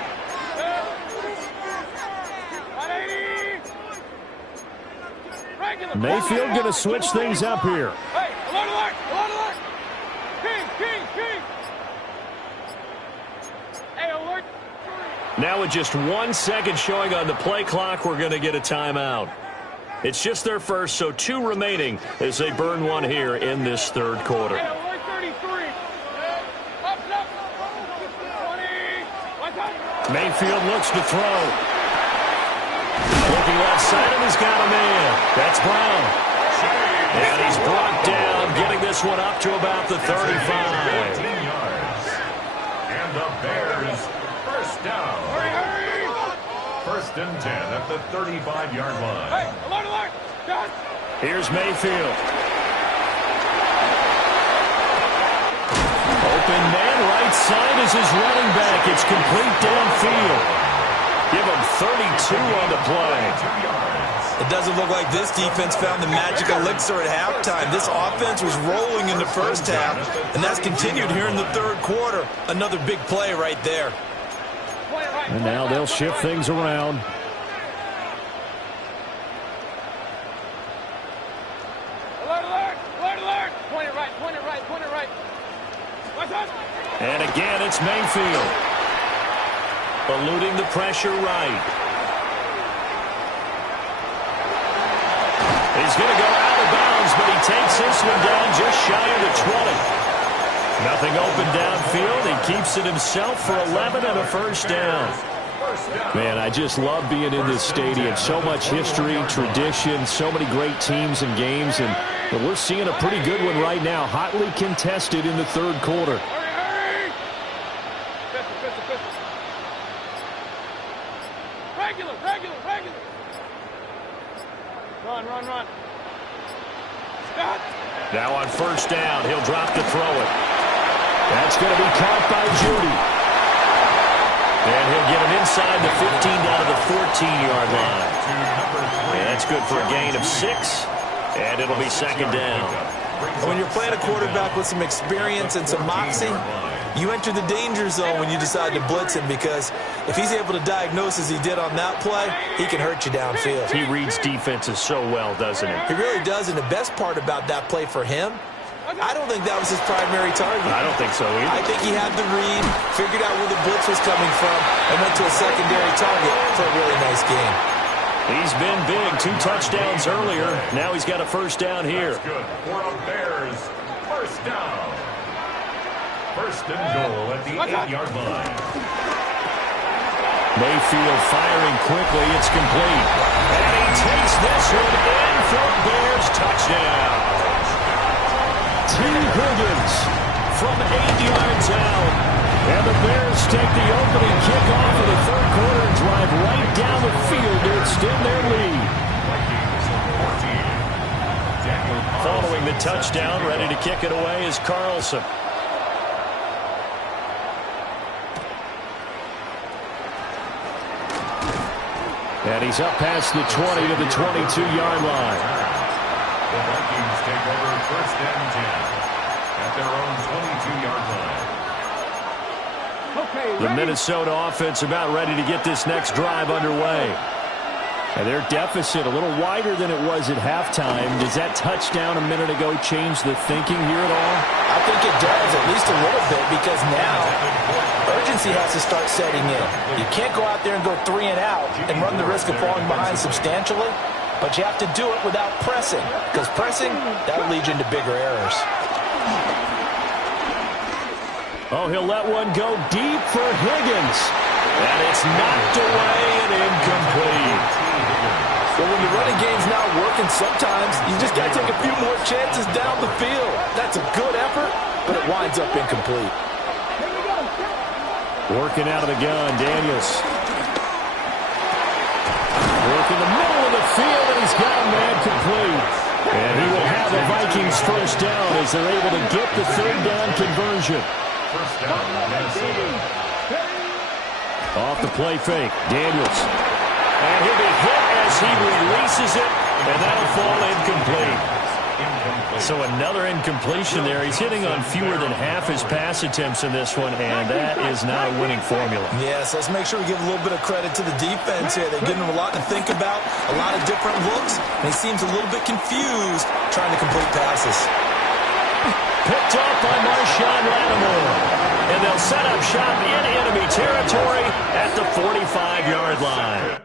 Mayfield going to switch things up here. Hey, alert, alert, alert, alert. King. Hey, alert. Now with just 1 second showing on the play clock, we're going to get a timeout. It's just their first, so 2 remaining as they burn one here in this third quarter. Hey, alert 33. Up. 20. Mayfield looks to throw. Looking left side, and he's got a man. That's Brown. And he's brought down, getting this one up to about the 35. 15 yards. And the Bears first down. Hurry. First and 10 at the 35-yard line. Hey, alert. Got. Here's Mayfield. Open man, right side is his running back. It's complete downfield. Give him 32 on the play. It doesn't look like this defense found the magic elixir at halftime. This offense was rolling in the first half, and that's continued here in the third quarter. Another big play right there. And now they'll shift things around. Alert. Point it right. What's up? And again, it's Mayfield. Eluding the pressure right. He's going to go out of bounds, but he takes this one down just shy of the 20. Nothing open downfield. He keeps it himself for 11 and a first down. Man, I just love being in this stadium. So much history, tradition, so many great teams and games, and we're seeing a pretty good one right now. Hotly contested in the third quarter. Hurry. Pistol. Regular. Run. Stop. Now on first down, he'll drop to throw it. That's going to be caught by Judy. And he'll get him inside the 15 down to the 14-yard line. And that's good for a gain of 6. And it'll be second down. When you're playing a quarterback with some experience and some moxie, you enter the danger zone when you decide to blitz him, because if he's able to diagnose as he did on that play, he can hurt you downfield. He reads defenses so well, doesn't he? He really does, and the best part about that play for him, I don't think that was his primary target. I don't think so either. I think he had the read, figured out where the blitz was coming from, and went to a secondary target for a really nice game. He's been big. 2 touchdowns earlier. Now he's got a first down here. That's good for the Bears. First down. First and goal at the 8-yard line. Mayfield firing quickly. It's complete. And he takes this one in for a Bears touchdown. T. Higgins from 8 yards out. And the Bears take the opening kickoff of the third quarter and drive right down the field to extend their lead. Following the touchdown, ready to kick it away is Carlson. And he's up past the 20 to the 22-yard line. The Vikings take over first and 10 at their own 22-yard line. The Minnesota offense about ready to get this next drive underway. And their deficit a little wider than it was at halftime. Does that touchdown a minute ago change the thinking here at all? I think it does, at least a little bit, because now urgency has to start setting in. You can't go out there and go 3 and out and run the risk of falling behind substantially, but you have to do it without pressing, because pressing, that'll lead you into bigger errors. Oh, he'll let one go deep for Higgins. And it's knocked away and incomplete. Well, when the running game's not working, sometimes you just got to take a few more chances down the field. That's a good effort, but it winds up incomplete. Working out of the gun, Daniels. Working the middle of the field, and he's got a man complete. And he will have the Vikings first down as they're able to get the third down conversion. First down, Minnesota. Off the play fake, Daniels. And he'll be hit as he releases it, and that'll fall incomplete. So another incompletion there. He's hitting on fewer than half his pass attempts in this one, and that is not a winning formula. Yes, let's make sure we give a little bit of credit to the defense here. They're giving him a lot to think about, a lot of different looks, and he seems a little bit confused trying to complete passes. Picked off by Marshawn Lattimore. And they'll set up shop in enemy territory at the 45-yard line.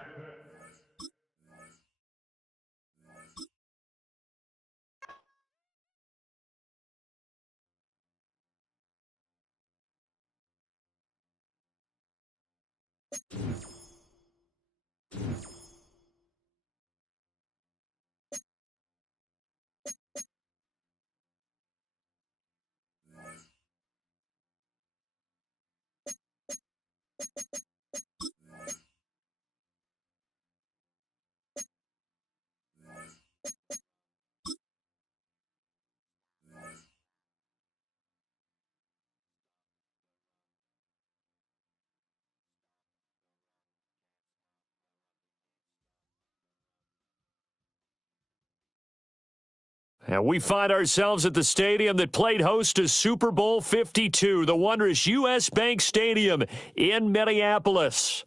And we find ourselves at the stadium that played host to Super Bowl 52, the wondrous U.S. Bank Stadium in Minneapolis.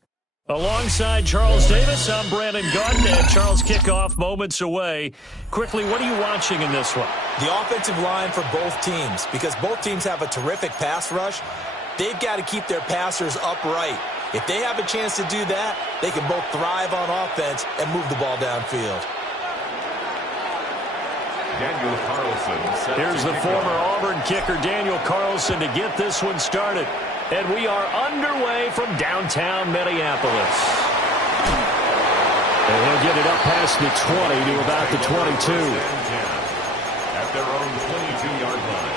Alongside Charles Davis, I'm Brandon Garden, and Charles, kickoff moments away. Quickly, what are you watching in this one? The offensive line for both teams, because both teams have a terrific pass rush. They've got to keep their passers upright. If they have a chance to do that, they can both thrive on offense and move the ball downfield. Daniel Carlson. Here's the former Auburn kicker, Daniel Carlson, to get this one started. And we are underway from downtown Minneapolis. And he'll get it up past the 20 to about the 22. At their own 22-yard line.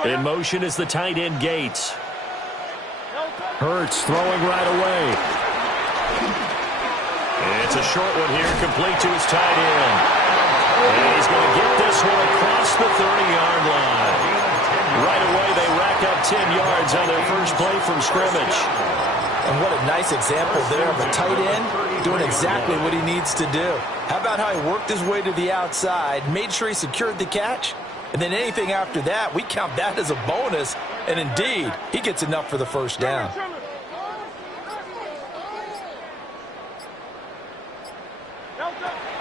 In motion is the tight end Gates. Hurts throwing right away. It's a short one here, complete to his tight end. And he's going to get this one across the 30-yard line. Right away, they rack up 10 yards on their first play from scrimmage. And what a nice example there of a tight end doing exactly what he needs to do. How about how he worked his way to the outside, made sure he secured the catch, and then anything after that, we count that as a bonus. And indeed, he gets enough for the first down.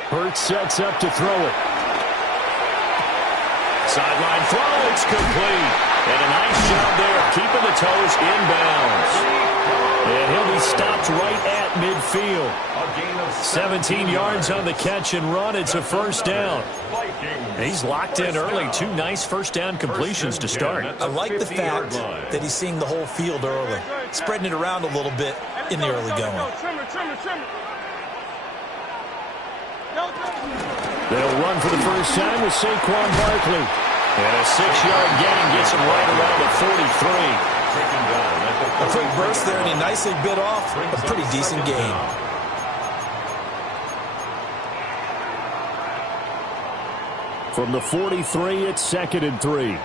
Hurts sets up to throw it. Sideline throw, it's complete. And a nice job there keeping the toes inbounds. And he'll be stopped right at midfield. 17 yards on the catch and run. It's a first down. He's locked in early. 2 nice first down completions to start. I like the fact that he's seeing the whole field early, spreading it around a little bit in the early going. They'll run for the first time with Saquon Barkley. And a 6-yard gain gets him right around the 43. A quick burst there, and he nicely bit off a pretty decent gain. From the 43, it's 2nd and 3.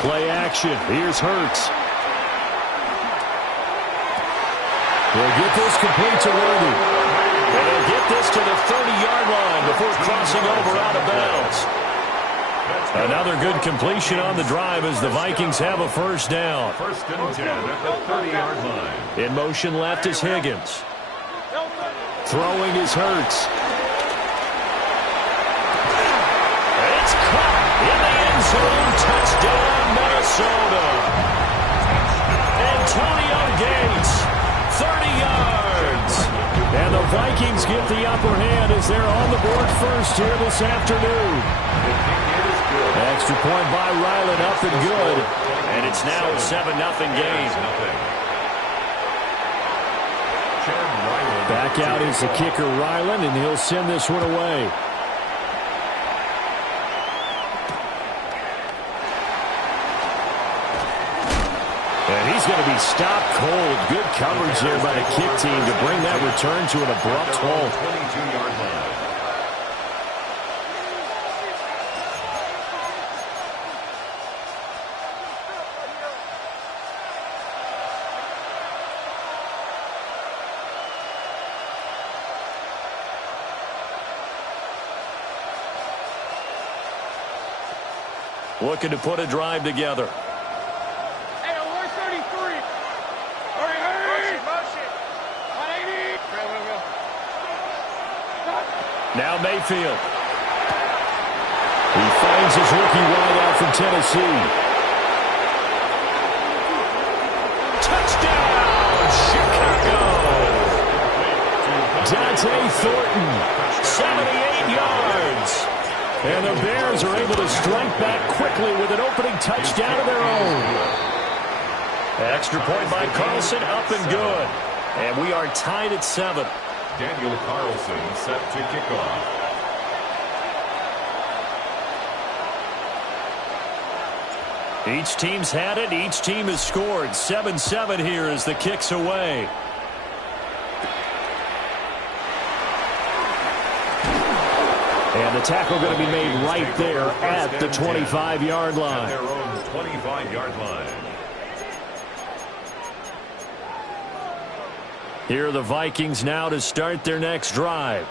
Play action. Here's Hurts. They'll get this complete to Worthy. And they'll get this to the 30-yard line before crossing over out of bounds. Another good completion on the drive as the Vikings have a first down. 1st and 10 at the 30-yard line. In motion left is Higgins. Throwing is Hurts. It's caught in the end zone. Touchdown, Minnesota. Antonio Gates, 30 yards. And the Vikings get the upper hand as they're on the board first here this afternoon. Extra point by Ryland, up and good. And it's now a 7-0 game. Back out is the kicker, Ryland, and he'll send this one away. And he's going to be stopped cold. Good coverage there by the kick team to bring that return to an abrupt halt. 22-yard line. Looking to put a drive together. Now Mayfield. He finds his rookie wideout from Tennessee. Touchdown, Chicago! Dante Thornton, 78 yards. And the Bears are able to strike back quickly with an opening touchdown of their own. Extra point by Carlson, up and good. And we are tied at 7. Daniel Carlson set to kick off. Each team's had it. Each team has scored. 7-7 here as the kick's away. And the tackle going to be made right there at the 25-yard line. At their own 25-yard line. Here are the Vikings now to start their next drive.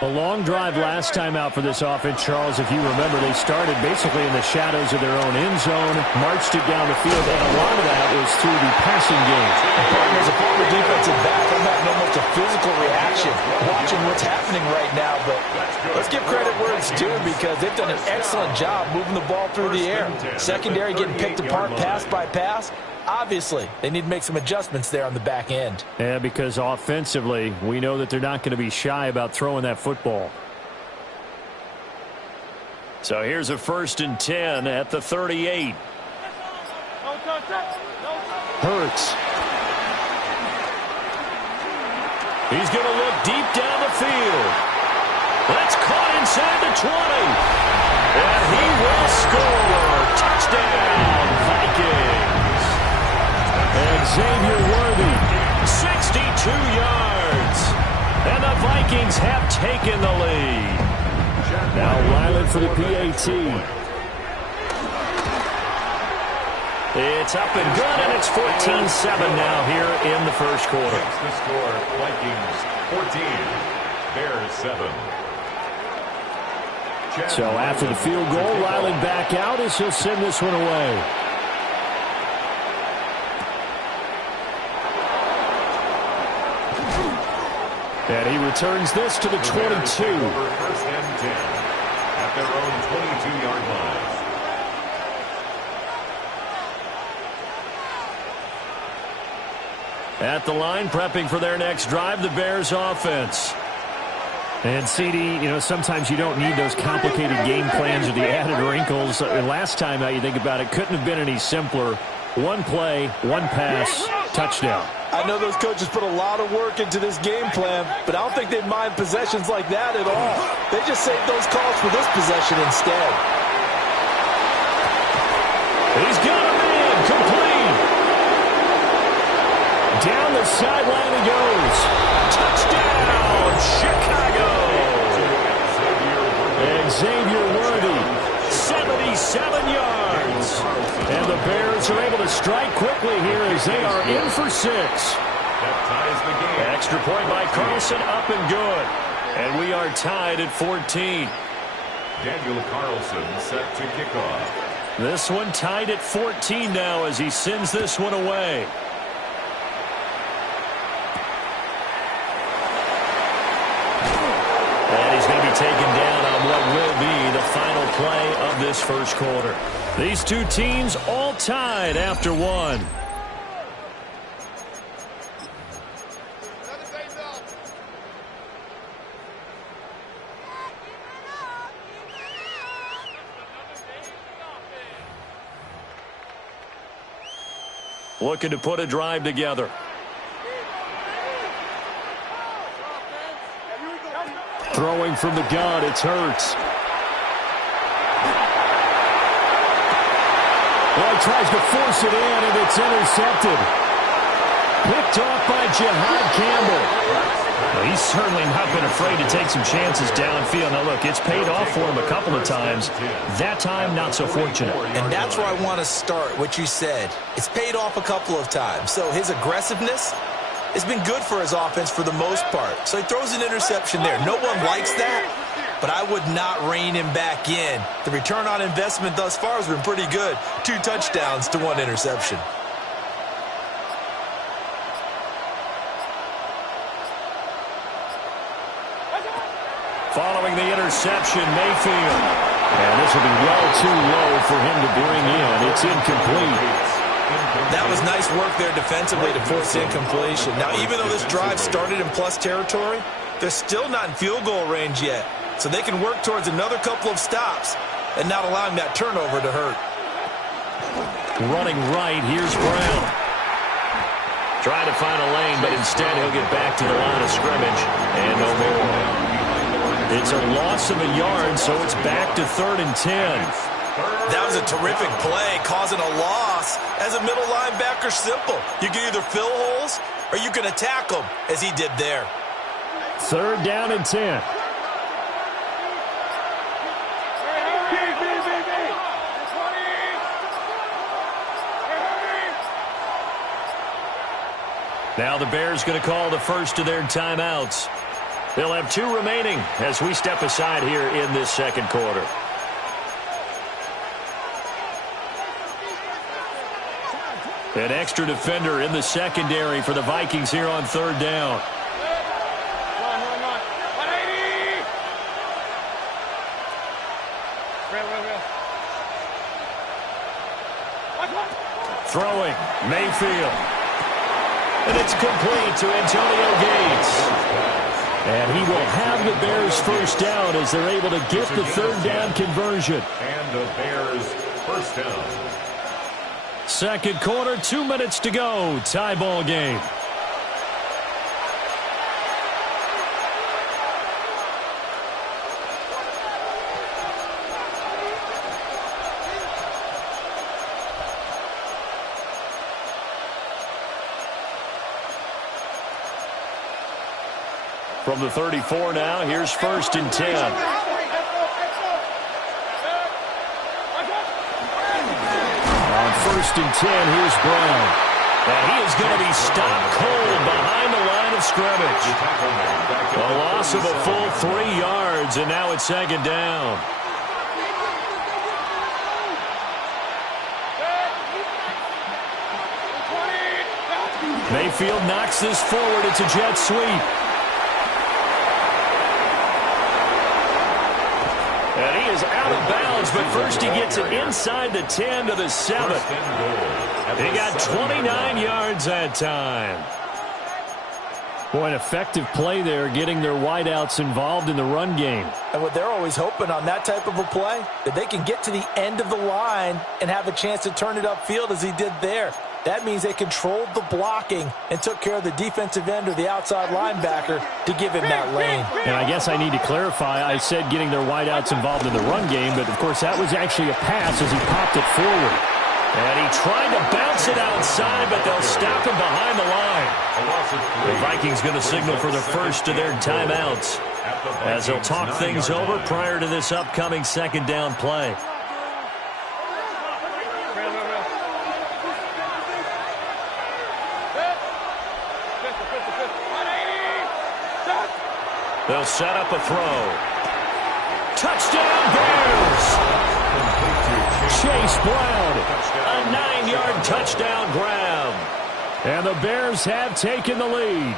A long drive last time out for this offense, Charles. If you remember, they started basically in the shadows of their own end zone, marched it down the field, and a lot of that was through the passing game. As a former defensive back, I'm having almost a physical reaction watching what's happening right now, but let's give credit where it's due because they've done an excellent job moving the ball through the air. Secondary getting picked apart pass by pass. Obviously, they need to make some adjustments there on the back end. Yeah, because offensively, we know that they're not going to be shy about throwing that football. So here's a 1st and 10 at the 38. Hurts. He's going to look deep down the field. That's caught inside the 20. And he will score. Touchdown, Vikings. And Xavier Worthy, 62 yards. And the Vikings have taken the lead. Now Ryland for the PAT. It's up and good, and it's 14-7 now here in the first quarter. The score, Vikings 14, Bears 7. So after the field goal, Ryland back out as he'll send this one away. And he returns this to the 22. First and 10 at their own 22-yard line. At the line, prepping for their next drive, the Bears offense. And CD, sometimes you don't need those complicated game plans or the added wrinkles. Last time, now you think about it, couldn't have been any simpler. One play, one pass, touchdown. I know those coaches put a lot of work into this game plan, but I don't think they'd mind possessions like that at all. They just saved those calls for this possession instead. He's got a man, complete. Down the sideline he goes. Touchdown, Chicago. Xavier Worthy, 77 yards. And the Bears are able to strike quickly here as they are in for 6. That ties the game. Extra point by Carlson, up and good. And we are tied at 14. Daniel Carlson set to kick off. This one tied at 14 now as he sends this one away. And he's going to be taken down on what will be the final play of this first quarter. These two teams all tied after one. Looking to put a drive together. Throwing from the gun, it's Hurts. Well, he tries to force it in, and it's intercepted. Picked off by Jihad Campbell. Well, he's certainly not been afraid to take some chances downfield. Now, look, it's paid off for him a couple of times. That time, not so fortunate. And that's where I want to start, what you said. It's paid off a couple of times. So his aggressiveness has been good for his offense for the most part. So he throws an interception there. No one likes that, but I would not rein him back in. The return on investment thus far has been pretty good. 2 touchdowns to 1 interception. Following the interception, Mayfield. And this will be well too low for him to bring in. It's incomplete. That was nice work there defensively to force incompletion. Now, even though this drive started in plus territory, they're still not in field goal range yet. So they can work towards another couple of stops and not allowing that turnover to hurt. Running right, here's Brown. Trying to find a lane, but instead he'll get back to the line of scrimmage. And no more. It's a loss of a yard, so it's back to 3rd and 10. That was a terrific play, causing a loss. As a middle linebacker, simple. You can either fill holes or you can attack them, as he did there. 3rd down and 10. Now the Bears going to call the first of their timeouts. They'll have 2 remaining as we step aside here in this second quarter. An extra defender in the secondary for the Vikings here on 3rd down. Throwing, Mayfield. And it's complete to Antonio Gates. And he will have the Bears first down as they're able to get the 3rd down conversion. And the Bears first down. Second quarter, 2 minutes to go. Tie ball game. From the 34 now, here's 1st and 10. On 1st and 10, here's Brown. And he is going to be stopped cold behind the line of scrimmage. A loss of a full 3 yards, and now it's 2nd down. Mayfield knocks this forward. It's a jet sweep. And he is out of bounds, but first he gets it inside the 10 to the 7. He got 29 yards that time. Boy, an effective play there, getting their wideouts involved in the run game. And what they're always hoping on that type of a play, that they can get to the end of the line and have a chance to turn it upfield as he did there. That means they controlled the blocking and took care of the defensive end or the outside linebacker to give him that lane. And I guess I need to clarify, I said getting their wideouts involved in the run game, but of course that was actually a pass as he popped it forward. And he tried to bounce it outside, but they'll stop him behind the line. The Vikings going to signal for the first of their timeouts as they'll talk things over prior to this upcoming second down play. They'll set up a throw. Touchdown Bears! Chase Brown, a 9-yard touchdown grab. And the Bears have taken the lead.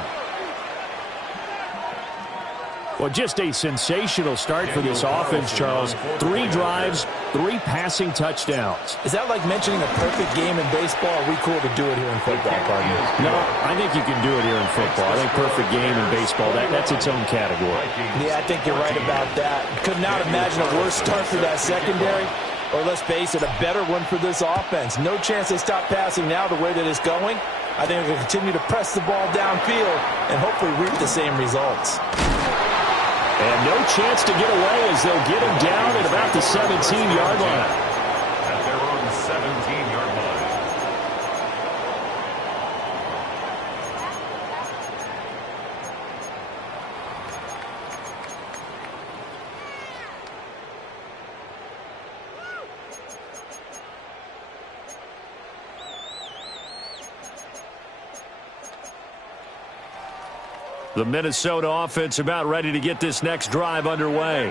Well, just a sensational start for this offense, Charles. 3 drives, 3 passing touchdowns. Is that like mentioning a perfect game in baseball? Or are we cool to do it here in football, partner? No, I think you can do it here in football. I think perfect game in baseball, that's its own category. Yeah, I think you're right about that. Could not imagine a worse start for that secondary. Or let's face it, a better one for this offense. No chance they stop passing now the way that it's going. I think they're going to continue to press the ball downfield and hopefully reap the same results. And no chance to get away as they'll get him down at about the 17-yard line. At their own 17-yard line. The Minnesota offense about ready to get this next drive underway.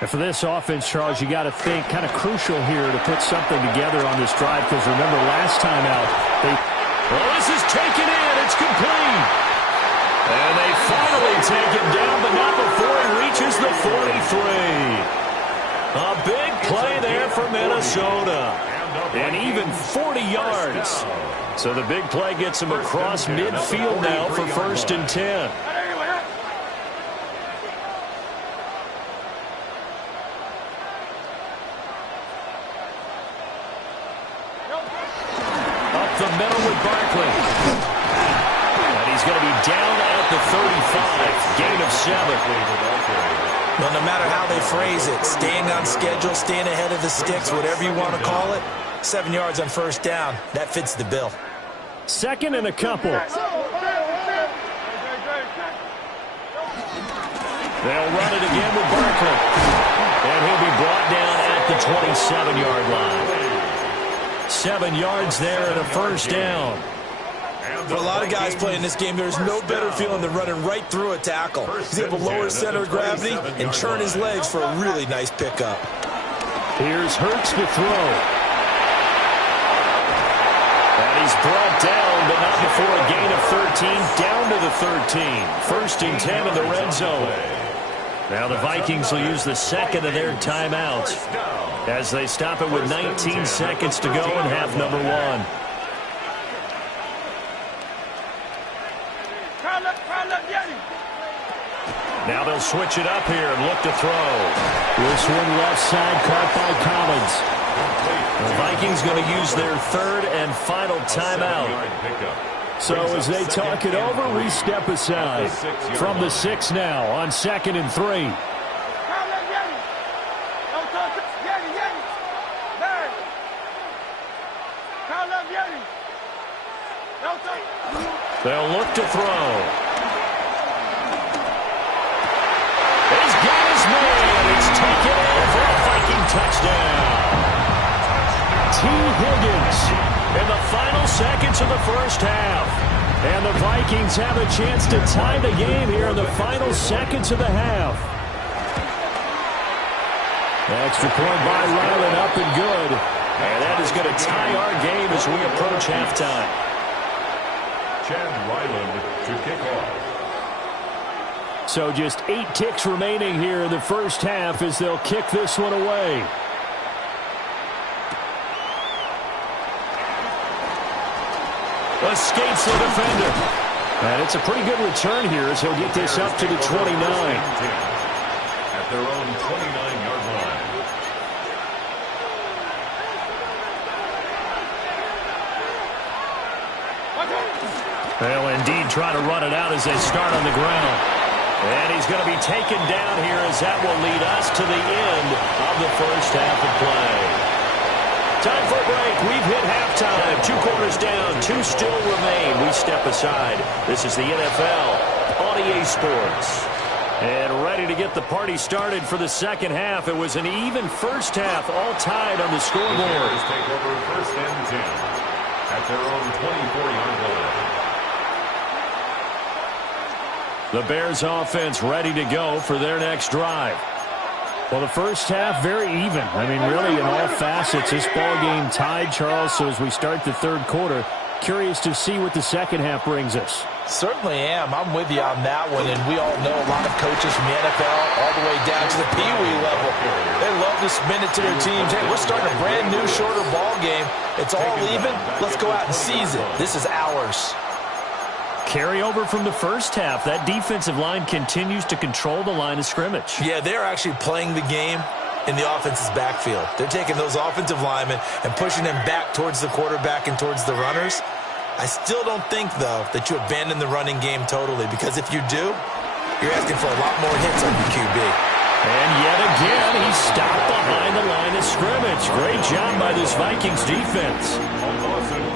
And for this offense, Charles, you got to think kind of crucial here to put something together on this drive, because remember last time out, Well, this is taken in. It's complete. And they finally take him down, but not before he reaches the 43. A big play there for Minnesota. And even 40 yards. So the big play gets him across midfield now for 1st and 10. Up the middle with Barkley. And he's going to be down at the 35. Gain of 7. Well, no matter how they phrase it, staying on schedule, staying ahead of the sticks, whatever you want to call it, 7 yards on 1st down, that fits the bill. 2nd and a couple. They'll run it again with Barkley. And he'll be brought down at the 27-yard line. 7 yards there and a 1st down. For a lot of guys playing this game, there's no better feeling than running right through a tackle. He's able to lower his center of gravity and turn his legs for a really nice pickup. Here's Hurts to throw. And he's brought down, but not before a gain of 13, down to the 13. 1st and 10 in the red zone. Now the Vikings will use the 2nd of their timeouts as they stop it with 19 seconds to go in half number 1. Now they'll switch it up here and look to throw. This one left side caught by Collins. The Vikings going to use their 3rd and final timeout. So as they talk it over, we step aside. From the 6 now on 2nd and 3. They'll look to throw. His game is made. It's taken in for a Viking touchdown. T. Higgins In the final seconds of the 1st half. and the Vikings have a chance to tie the game here in the final seconds of the half. Extra point by Ryland, up and good. And that is going to tie our game as we approach halftime. Chad Ryland to kick off. So just 8 ticks remaining here in the first half as they'll kick this one away. Escapes the defender. And it's a pretty good return here as he'll get this up to the 29. At their own 29-yard line. They'll indeed try to run it out as they start on the ground. And he's going to be taken down here as that will lead us to the end of the first half of play. Time for a break. We've hit halftime. 2 quarters down. 2 still remain. We step aside. This is the NFL on EA Sports. And ready to get the party started for the second half. It was an even first half, all tied on the scoreboard. The Bears take over first and 10 at their own 24-yard line. The Bears offense ready to go for their next drive. Well, the first half, very even. I mean, really, in all facets, this ball game tied, Charles. So as we start the third quarter, curious to see what the second half brings us. Certainly am. I'm with you on that one. And we all know a lot of coaches from the NFL all the way down to the Pee-wee level. They love to spin it to their teams. Hey, we're starting a brand new, shorter ball game. It's all even. Let's go out and seize it. This is ours. Carry over from the first half. That defensive line continues to control the line of scrimmage. Yeah, they're actually playing the game in the offense's backfield. They're taking those offensive linemen and pushing them back towards the quarterback and towards the runners. I still don't think, though, that you abandon the running game totally, because if you do, you're asking for a lot more hits on your QB. And yet again, he's stopped behind the line of scrimmage. Great job by this Vikings defense.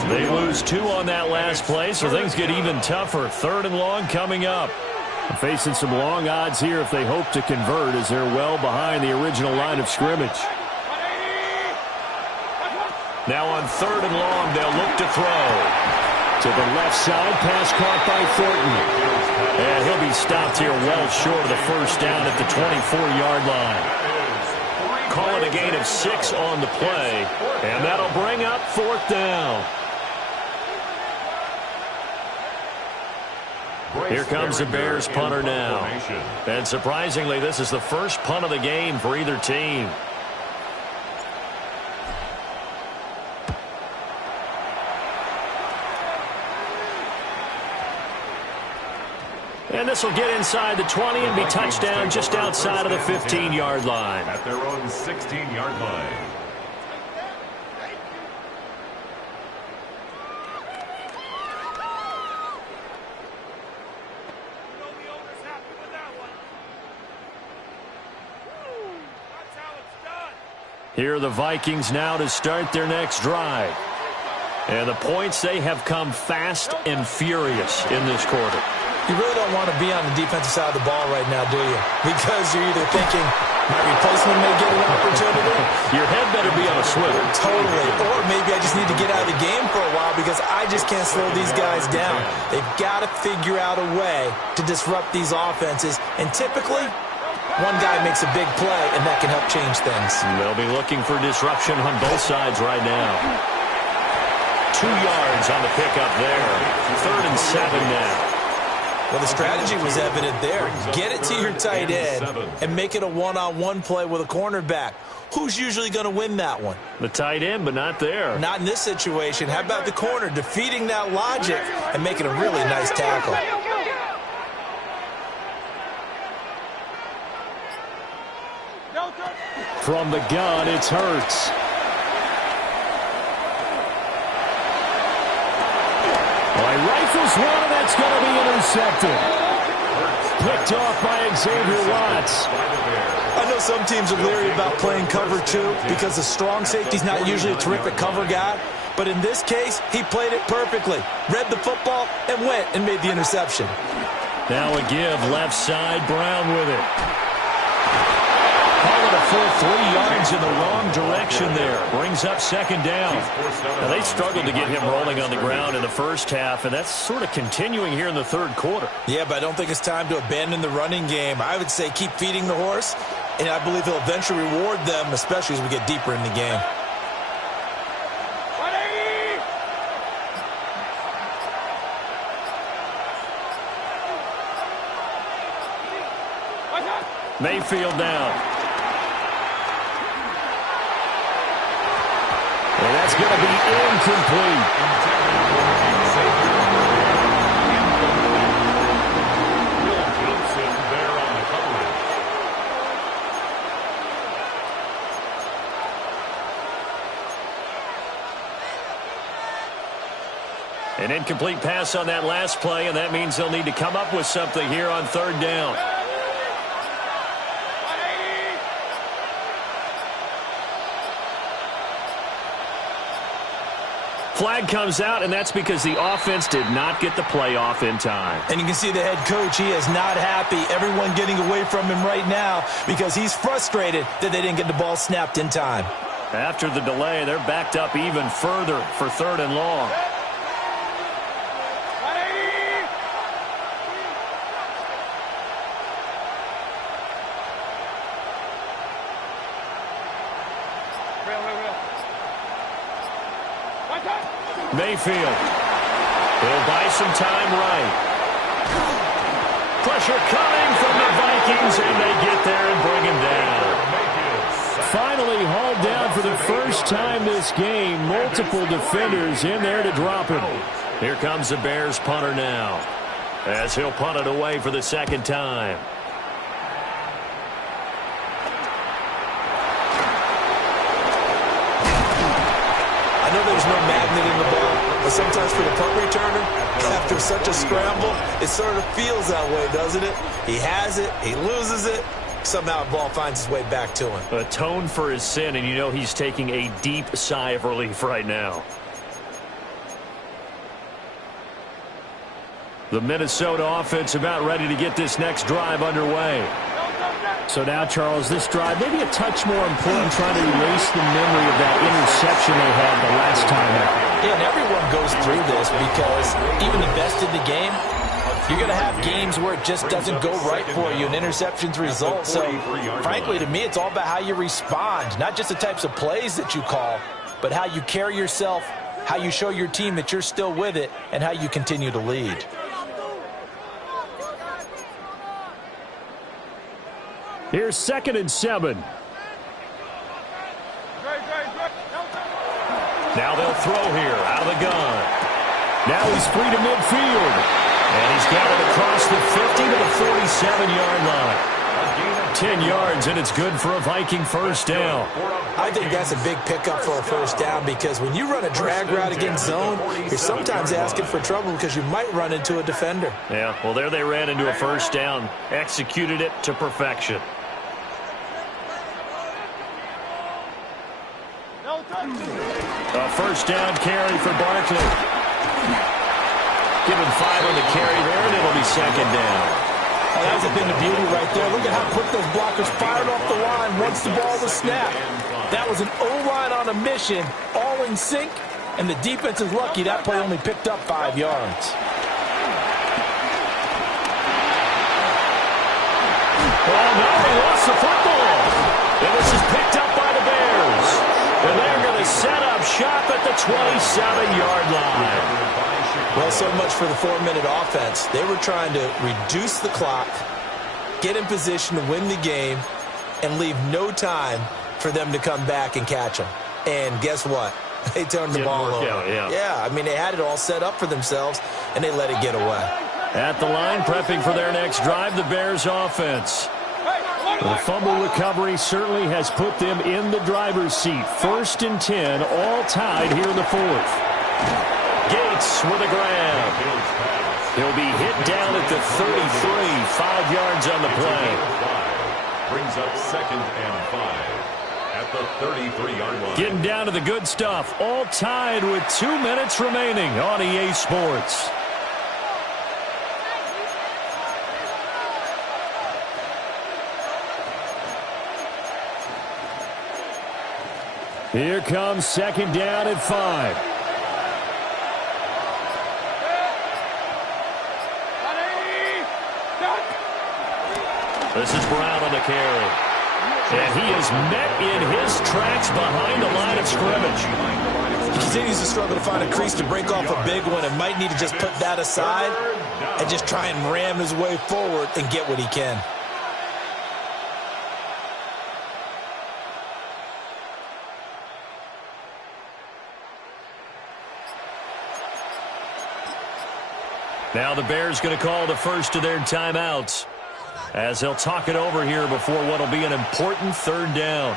They lose 2 on that last play, so things get even tougher. 3rd and long coming up. Facing some long odds here if they hope to convert, as they're well behind the original line of scrimmage. Now on 3rd and long, they'll look to throw. To the left side, pass caught by Thornton. And he'll be stopped here well short of the first down at the 24-yard line. Call it a gain of 6 on the play, and that'll bring up 4th down. Here comes the Bears punter now. And surprisingly, this is the first punt of the game for either team. And this will get inside the 20 and be touchdown just outside of the 15-yard line. At their own 16-yard line. Here are the Vikings now to start their next drive. And the points, they have come fast and furious in this quarter. You really don't want to be on the defensive side of the ball right now, do you? Because you're either thinking, my replacement may get an opportunity. Your head better be on a swivel. Totally. Or maybe I just need to get out of the game for a while because I just can't slow these guys down. They've got to figure out a way to disrupt these offenses. And typically, one guy makes a big play, and that can help change things. They'll be looking for disruption on both sides right now. 2 yards on the pickup there. 3rd and 7 now. Well, the strategy was evident there. Get it to your tight end and make it a one-on-one play with a cornerback. Who's usually going to win that one? The tight end, but not there. Not in this situation. How about the corner defeating that logic and making a really nice tackle? From the gun, it's Hurts. Well, he rifles one, and that's going to be intercepted. Picked off by Xavier Watts. I know some teams are leery about playing cover 2 because the strong safety's not usually a terrific cover guy. But in this case, he played it perfectly. Read the football and went and made the interception. Now a give, left side, Brown with it. Call it a full 3 yards in the wrong direction there. Brings up 2nd down. Now, they struggled to get him rolling on the ground in the first half, and that's sort of continuing here in the 3rd quarter. Yeah, but I don't think it's time to abandon the running game. I would say keep feeding the horse, and I believe he'll eventually reward them, especially as we get deeper in the game. Mayfield now. And that's going to be incomplete. An incomplete pass on that last play, and that means they'll need to come up with something here on third down. Flag comes out, and that's because the offense did not get the play off in time. And you can see the head coach, he is not happy. Everyone getting away from him right now because he's frustrated that they didn't get the ball snapped in time. After the delay, they're backed up even further for third and long. Mayfield. He'll buy some time right. Pressure coming from the Vikings, and they get there and bring him down. Finally hauled down for the first time this game. Multiple defenders in there to drop him. Here comes the Bears punter now, as he'll punt it away for the second time. I know there's no magnet in the ball, but sometimes for the punt returner, after such a scramble, it sort of feels that way, doesn't it? He has it, he loses it, somehow the ball finds its way back to him. Atone for his sin, and you know he's taking a deep sigh of relief right now. The Minnesota offense about ready to get this next drive underway. So now, Charles, this drive maybe a touch more important, trying to erase the memory of that interception they had the last time out. Yeah, and everyone goes through this because even the best in the game, you're going to have games where it just doesn't go right for you and interceptions result. So, frankly, to me, it's all about how you respond, not just the types of plays that you call, but how you carry yourself, how you show your team that you're still with it, and how you continue to lead. Here's 2nd and 7. Now they'll throw here out of the gun. Now he's free to midfield. And he's got it across the 50 to the 47-yard line. 10 yards, and it's good for a Viking first down. I think that's a big pickup for a first down because when you run a drag route against zone, you're sometimes asking for trouble because you might run into a defender. Yeah, well, there they ran into a first down. Executed it to perfection. A first down carry for Barkley. Give him 5 on the carry there, and it'll be second down. Oh, that was a thing of beauty right there. Look at how quick those blockers fired off the line once the ball was snapped. That was an O-line on a mission, all in sync, and the defense is lucky that play only picked up 5 yards. Oh, no, he lost the football. And this is picked up by the Bears. And they're going to set up shop at the 27-yard line. Well, so much for the 4-minute offense. They were trying to reduce the clock, get in position to win the game, and leave no time for them to come back and catch them. And guess what? They turned the ball over. Yeah, I mean, they had it all set up for themselves, and they let it get away. At the line, prepping for their next drive, the Bears offense. The fumble recovery certainly has put them in the driver's seat. 1st and 10, all tied here in the 4th. Gates with a grab. He'll be hit down at the 33, 5 yards on the play. Brings up 2nd and 5 at the 33-yard line. Getting down to the good stuff. All tied with 2 minutes remaining on EA Sports. Here comes 2nd down at 5. This is Brown on the carry. And he is met in his tracks behind the line of scrimmage. He continues to struggle to find a crease to break off a big one and might need to just put that aside and just try and ram his way forward and get what he can. Now the Bears going to call the first of their timeouts as they'll talk it over here before what will be an important third down.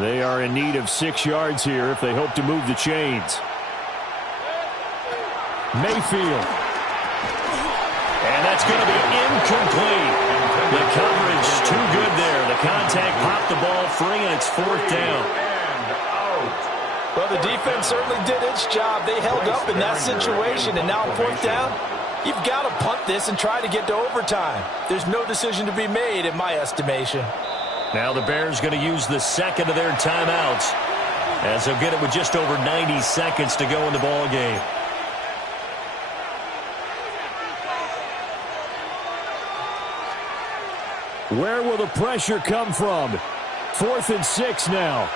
They are in need of 6 yards here if they hope to move the chains. Mayfield. And that's going to be incomplete. The coverage too good there. The contact popped the ball free, and it's 4th down. Well, the defense certainly did its job. They held up in that situation, and now 4th down, you've got to punt this and try to get to overtime. There's no decision to be made in my estimation. Now the Bears going to use the second of their timeouts as they'll get it with just over 90 seconds to go in the ball game. Where will the pressure come from? 4th and 6 now.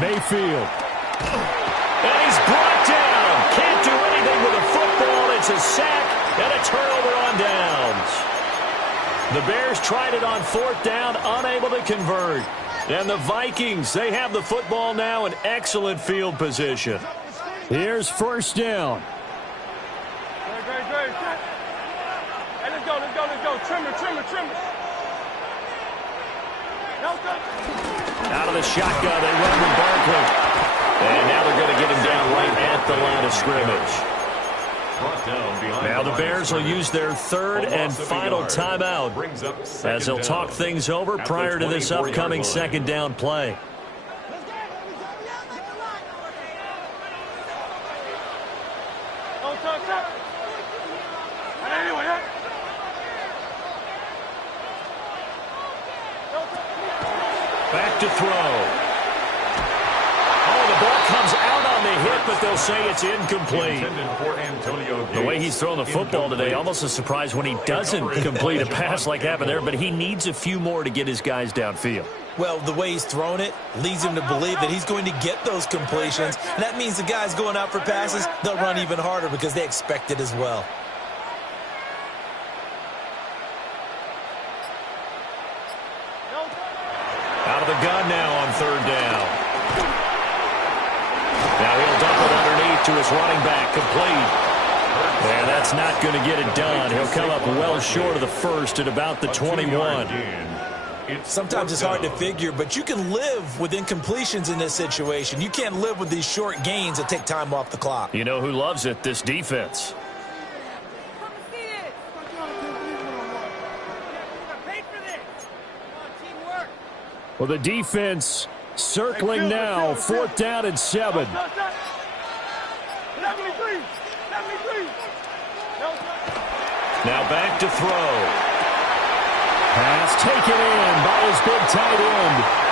Mayfield. And he's brought down. Can't do anything with the football. It's a sack and a turnover on downs. The Bears tried it on 4th down, unable to convert. And the Vikings, they have the football now in excellent field position. Here's 1st down. Great. Hey, let's go. Trimmer. Out of the shotgun, they run with Barkley. And now they're going to get him down right at the line of scrimmage. Now the Bears will use their 3rd and final timeout as they'll talk things over prior to this upcoming 2nd down play. Back to throw. Comes out on the hit, but they'll say it's incomplete. The way he's thrown the football today, almost a surprise when he doesn't complete a pass like happened there, but he needs a few more to get his guys downfield. Well, the way he's thrown it leads him to believe that he's going to get those completions, and that means the guys going out for passes, they'll run even harder because they expect it as well. Out of the gun now on 3rd down. Now he'll dump it underneath to his running back, complete. And that's not going to get it done. He'll come up well short of the first at about the 21. Sometimes it's hard to figure, but you can live with incompletions in this situation. You can't live with these short gains that take time off the clock. You know who loves it? This defense. Well, the defense circling now. 4th down and 7. Now back to throw. Pass taken in by his big tight end.